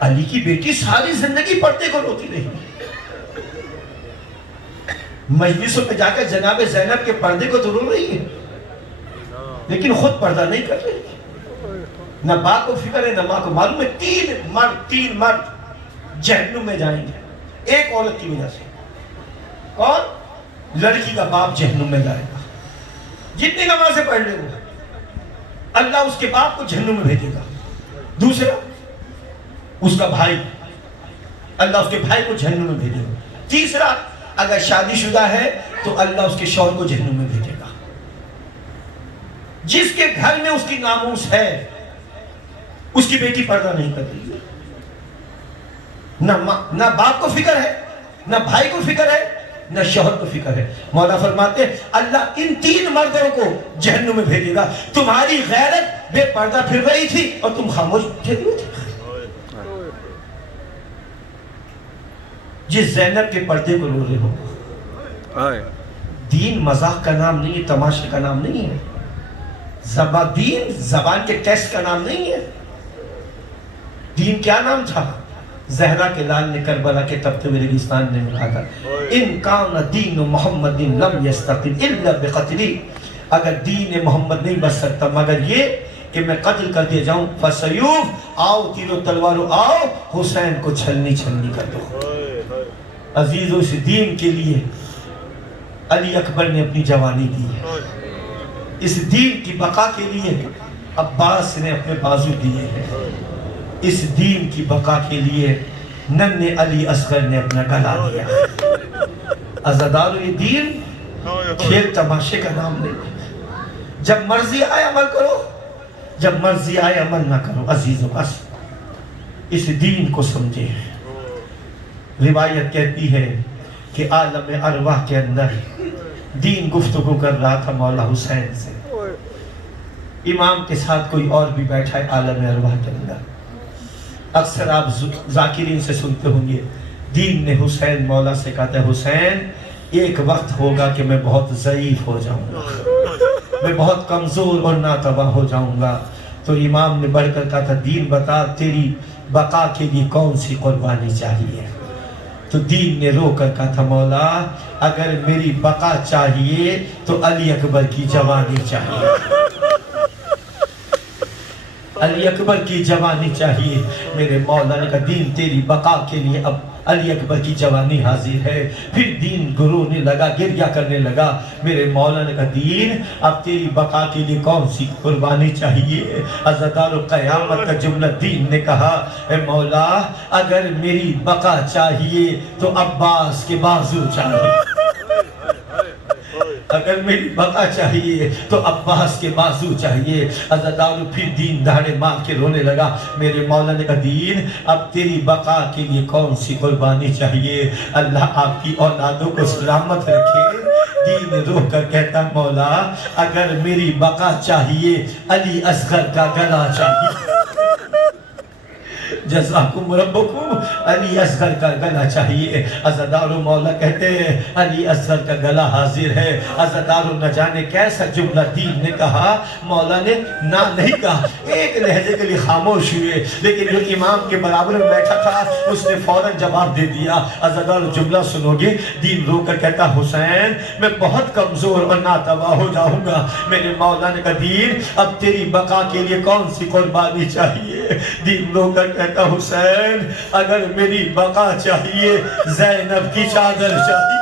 علی کی بیٹی ساری زندگی پردے کو روتی رہی، مجلسوں پہ جا کر جناب زینب کے پردے کو تو رو رہی ہے لیکن خود پردہ نہیں کر رہی۔ نہ باپ کو فکر ہے نہ ماں کو معلوم ہے، تین مرد جہنم میں جائیں گے ایک عورت کی وجہ سے۔ کون؟ لڑکی کا باپ جہنم میں جائے گا، جتنی نمازیں پڑھ لے وہ، اللہ اس کے باپ کو جہنم میں بھیجے گا۔ دوسرا اس کا بھائی، اللہ اس کے بھائی کو جہنم میں بھیجے گا۔ تیسرا اگر شادی شدہ ہے تو اللہ اس کے شوہر کو جہنم میں بھیجے گا۔ جس کے گھر میں اس کی ناموس ہے اس کی بیٹی پردہ نہیں کر رہی ہے، نہ باپ کو فکر ہے، نہ بھائی کو فکر ہے، نہ شوہر کو فکر ہے۔ مولا فرماتے ہیں اللہ ان تین مردوں کو جہنم میں بھیجے گا۔ تمہاری غیرت بے پردہ پھر رہی تھی اور تم خاموش بیٹھے ہوئے تھے۔ جس زینب کے پردے کو رو رہے ہو، ہائے، دین مذاق کا نام نہیں ہے، تماشے کا نام نہیں ہے، دین زبان کے ٹیسٹ کا نام نہیں ہے۔ دین کیا نام تھا؟ زہرا کے لال نے کربلا کے تپتے ہوئے ریگستان نے کہا تھا ان کان دین محمد لم یستقم الا بقتلی، اگر دین محمد نہیں بچ سکتا مگر یہ کہ میں قتل کر دیا جاؤں، فسیوف آؤ تیر و تلوارو آؤ حسین کو چھلنی چھلنی کر دو۔ عزیزوں اس دین کے لیے علی اکبر نے اپنی جوانی دی ہے، اس دین کی بقا کے لیے عباس نے اپنے بازو دیے ہیں، اس دین کی بقا کے لیے ننھے علی اصغر نے اپنا گلا دیا۔ عزادارو یہ دین کھیل تماشے کا نام نہیں، جب مرضی آئے عمل کرو، جب مرضی آئے عمل نہ کرو۔ عزیزو بس اس دین کو سمجھے۔ روایت کہتی ہے کہ عالم ارواح کے اندر دین گفتگو کر رہا تھا مولا حسین سے، امام کے ساتھ کوئی اور بھی بیٹھا ہے عالم ارواح کے اندر۔ اکثر آپ ذاکرین سے سنتے ہوں گے دین نے حسین مولا سے کہا تھا حسین ایک وقت ہوگا کہ میں بہت ضعیف ہو جاؤں گا، میں بہت کمزور اور ناتواں ہو جاؤں گا، تو امام نے بڑھ کر کہا تھا دین بتا تیری بقا کے لیے کون سی قربانی چاہیے؟ تو دین نے رو کر کہا تھا مولا اگر میری بقا چاہیے تو علی اکبر کی جوانی چاہیے، علی اکبر کی جوانی چاہیے۔ میرے مولا نے کہا دین تیری بقا کے لیے اب علی اکبر کی جوانی حاضر ہے۔ پھر دین گرونے لگا، گریہ کرنے لگا۔ میرے مولا نے کہا دین اب تیری بقا کے لیے کون سی قربانی چاہیے؟ عزادار قیامت کا جملہ دین نے کہا اے مولا اگر میری بقا چاہیے تو عباس کے بازو چاہیے، اگر میری بقا چاہیے تو عباس کے بازو چاہیے۔ عزادارو پھر دین دھاڑے مار کے رونے لگا۔ میرے مولا نے کہا دین اب تیری بقا کے لیے کون سی قربانی چاہیے؟ اللہ آپ کی اولادوں کو سلامت رکھے۔ دین رو کر کہتا مولا اگر میری بقا چاہیے علی اصغر کا گلا چاہیے، جزاکم ربکم، علی اصغر کا گلا چاہیے۔ عزادارو مولا کہتے ہیں علی اصغر کا گلا حاضر ہے۔ عزادارو نہ جانے کیسا جملہ دین نے کہا، مولا نے نہ نہیں کہا، ایک لہجے کے لیے خاموش ہوئے، لیکن جو امام کے برابر میں بیٹھا تھا اس نے فوراً جواب دے دیا۔ عزادارو جملہ سنو گے، دین رو کر کہتا حسین میں بہت کمزور اور ناتواں ہو جاؤں گا۔ میرے مولا نے کہا دین اب تیری بقا کے لیے کون سی قربانی چاہیے؟ دین رو کر کہتا حسین اگر میری بقا چاہیے زینب کی چادر چاہیے،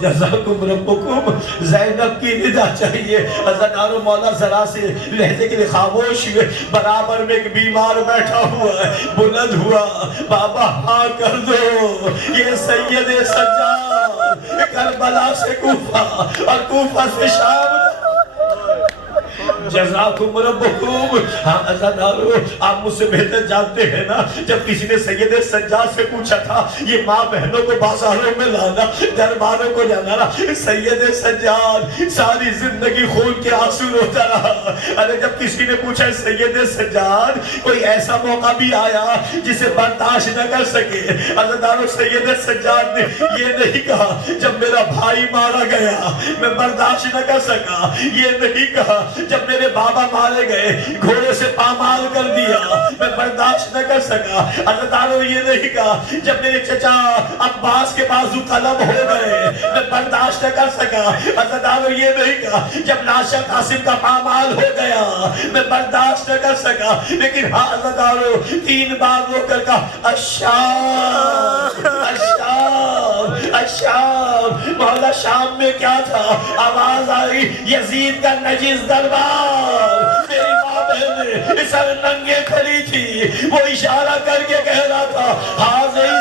جزاکم ربکم زینب کی ندا چاہیے. حضرت مولا ذرا سے لہجے کے لیے خاموش ہوئے. برابر میں ایک بیمار بیٹھا ہوا ہے, بلند ہوا, بابا ہاں کر دو, یہ سید سجاد کربلا سے کوفہ اور کوفہ سے شام. جزاکم ربکم. ہاں عزادارو, آپ مجھ سے بہتر جانتے ہیں نا, جب کسی نے سید سجاد سے پوچھا تھا یہ ماں بہنوں کو بازاروں میں لانا, درباروں کو جانا نا, سید سجاد ساری زندگی خون کے آنسو روتا رہا. ارے جب کسی نے پوچھا سید سجاد کوئی ایسا موقع بھی آیا جسے برداشت نہ کر سکے, عزادارو سید سجاد نے یہ نہیں کہا جب میرا بھائی مارا گیا میں برداشت نہ کر سکا, یہ نہیں کہا جب میرے بابا مارے گئے گھوڑے سے پامال کر دیا میں برداشت نہ کر سکا. عزادارو یہ نہیں کہا جب میرے چچا عباس کے بازو قلم ہو گئے میں برداشت نہ کر سکا. عزادارو یہ نہیں کہا جب ناشا قاسم کا پامال ہو گیا میں برداشت نہ کر سکا. لیکن ہاں عزادارو 3 بار رو کر کہا الشام الشام الشام. مولا شام میں کیا تھا؟ آواز آئی یزید کا نجس دربار. میری ماں بہن سر ننگے کھڑی تھی, وہ اشارہ کر کے کہہ رہا تھا حاضر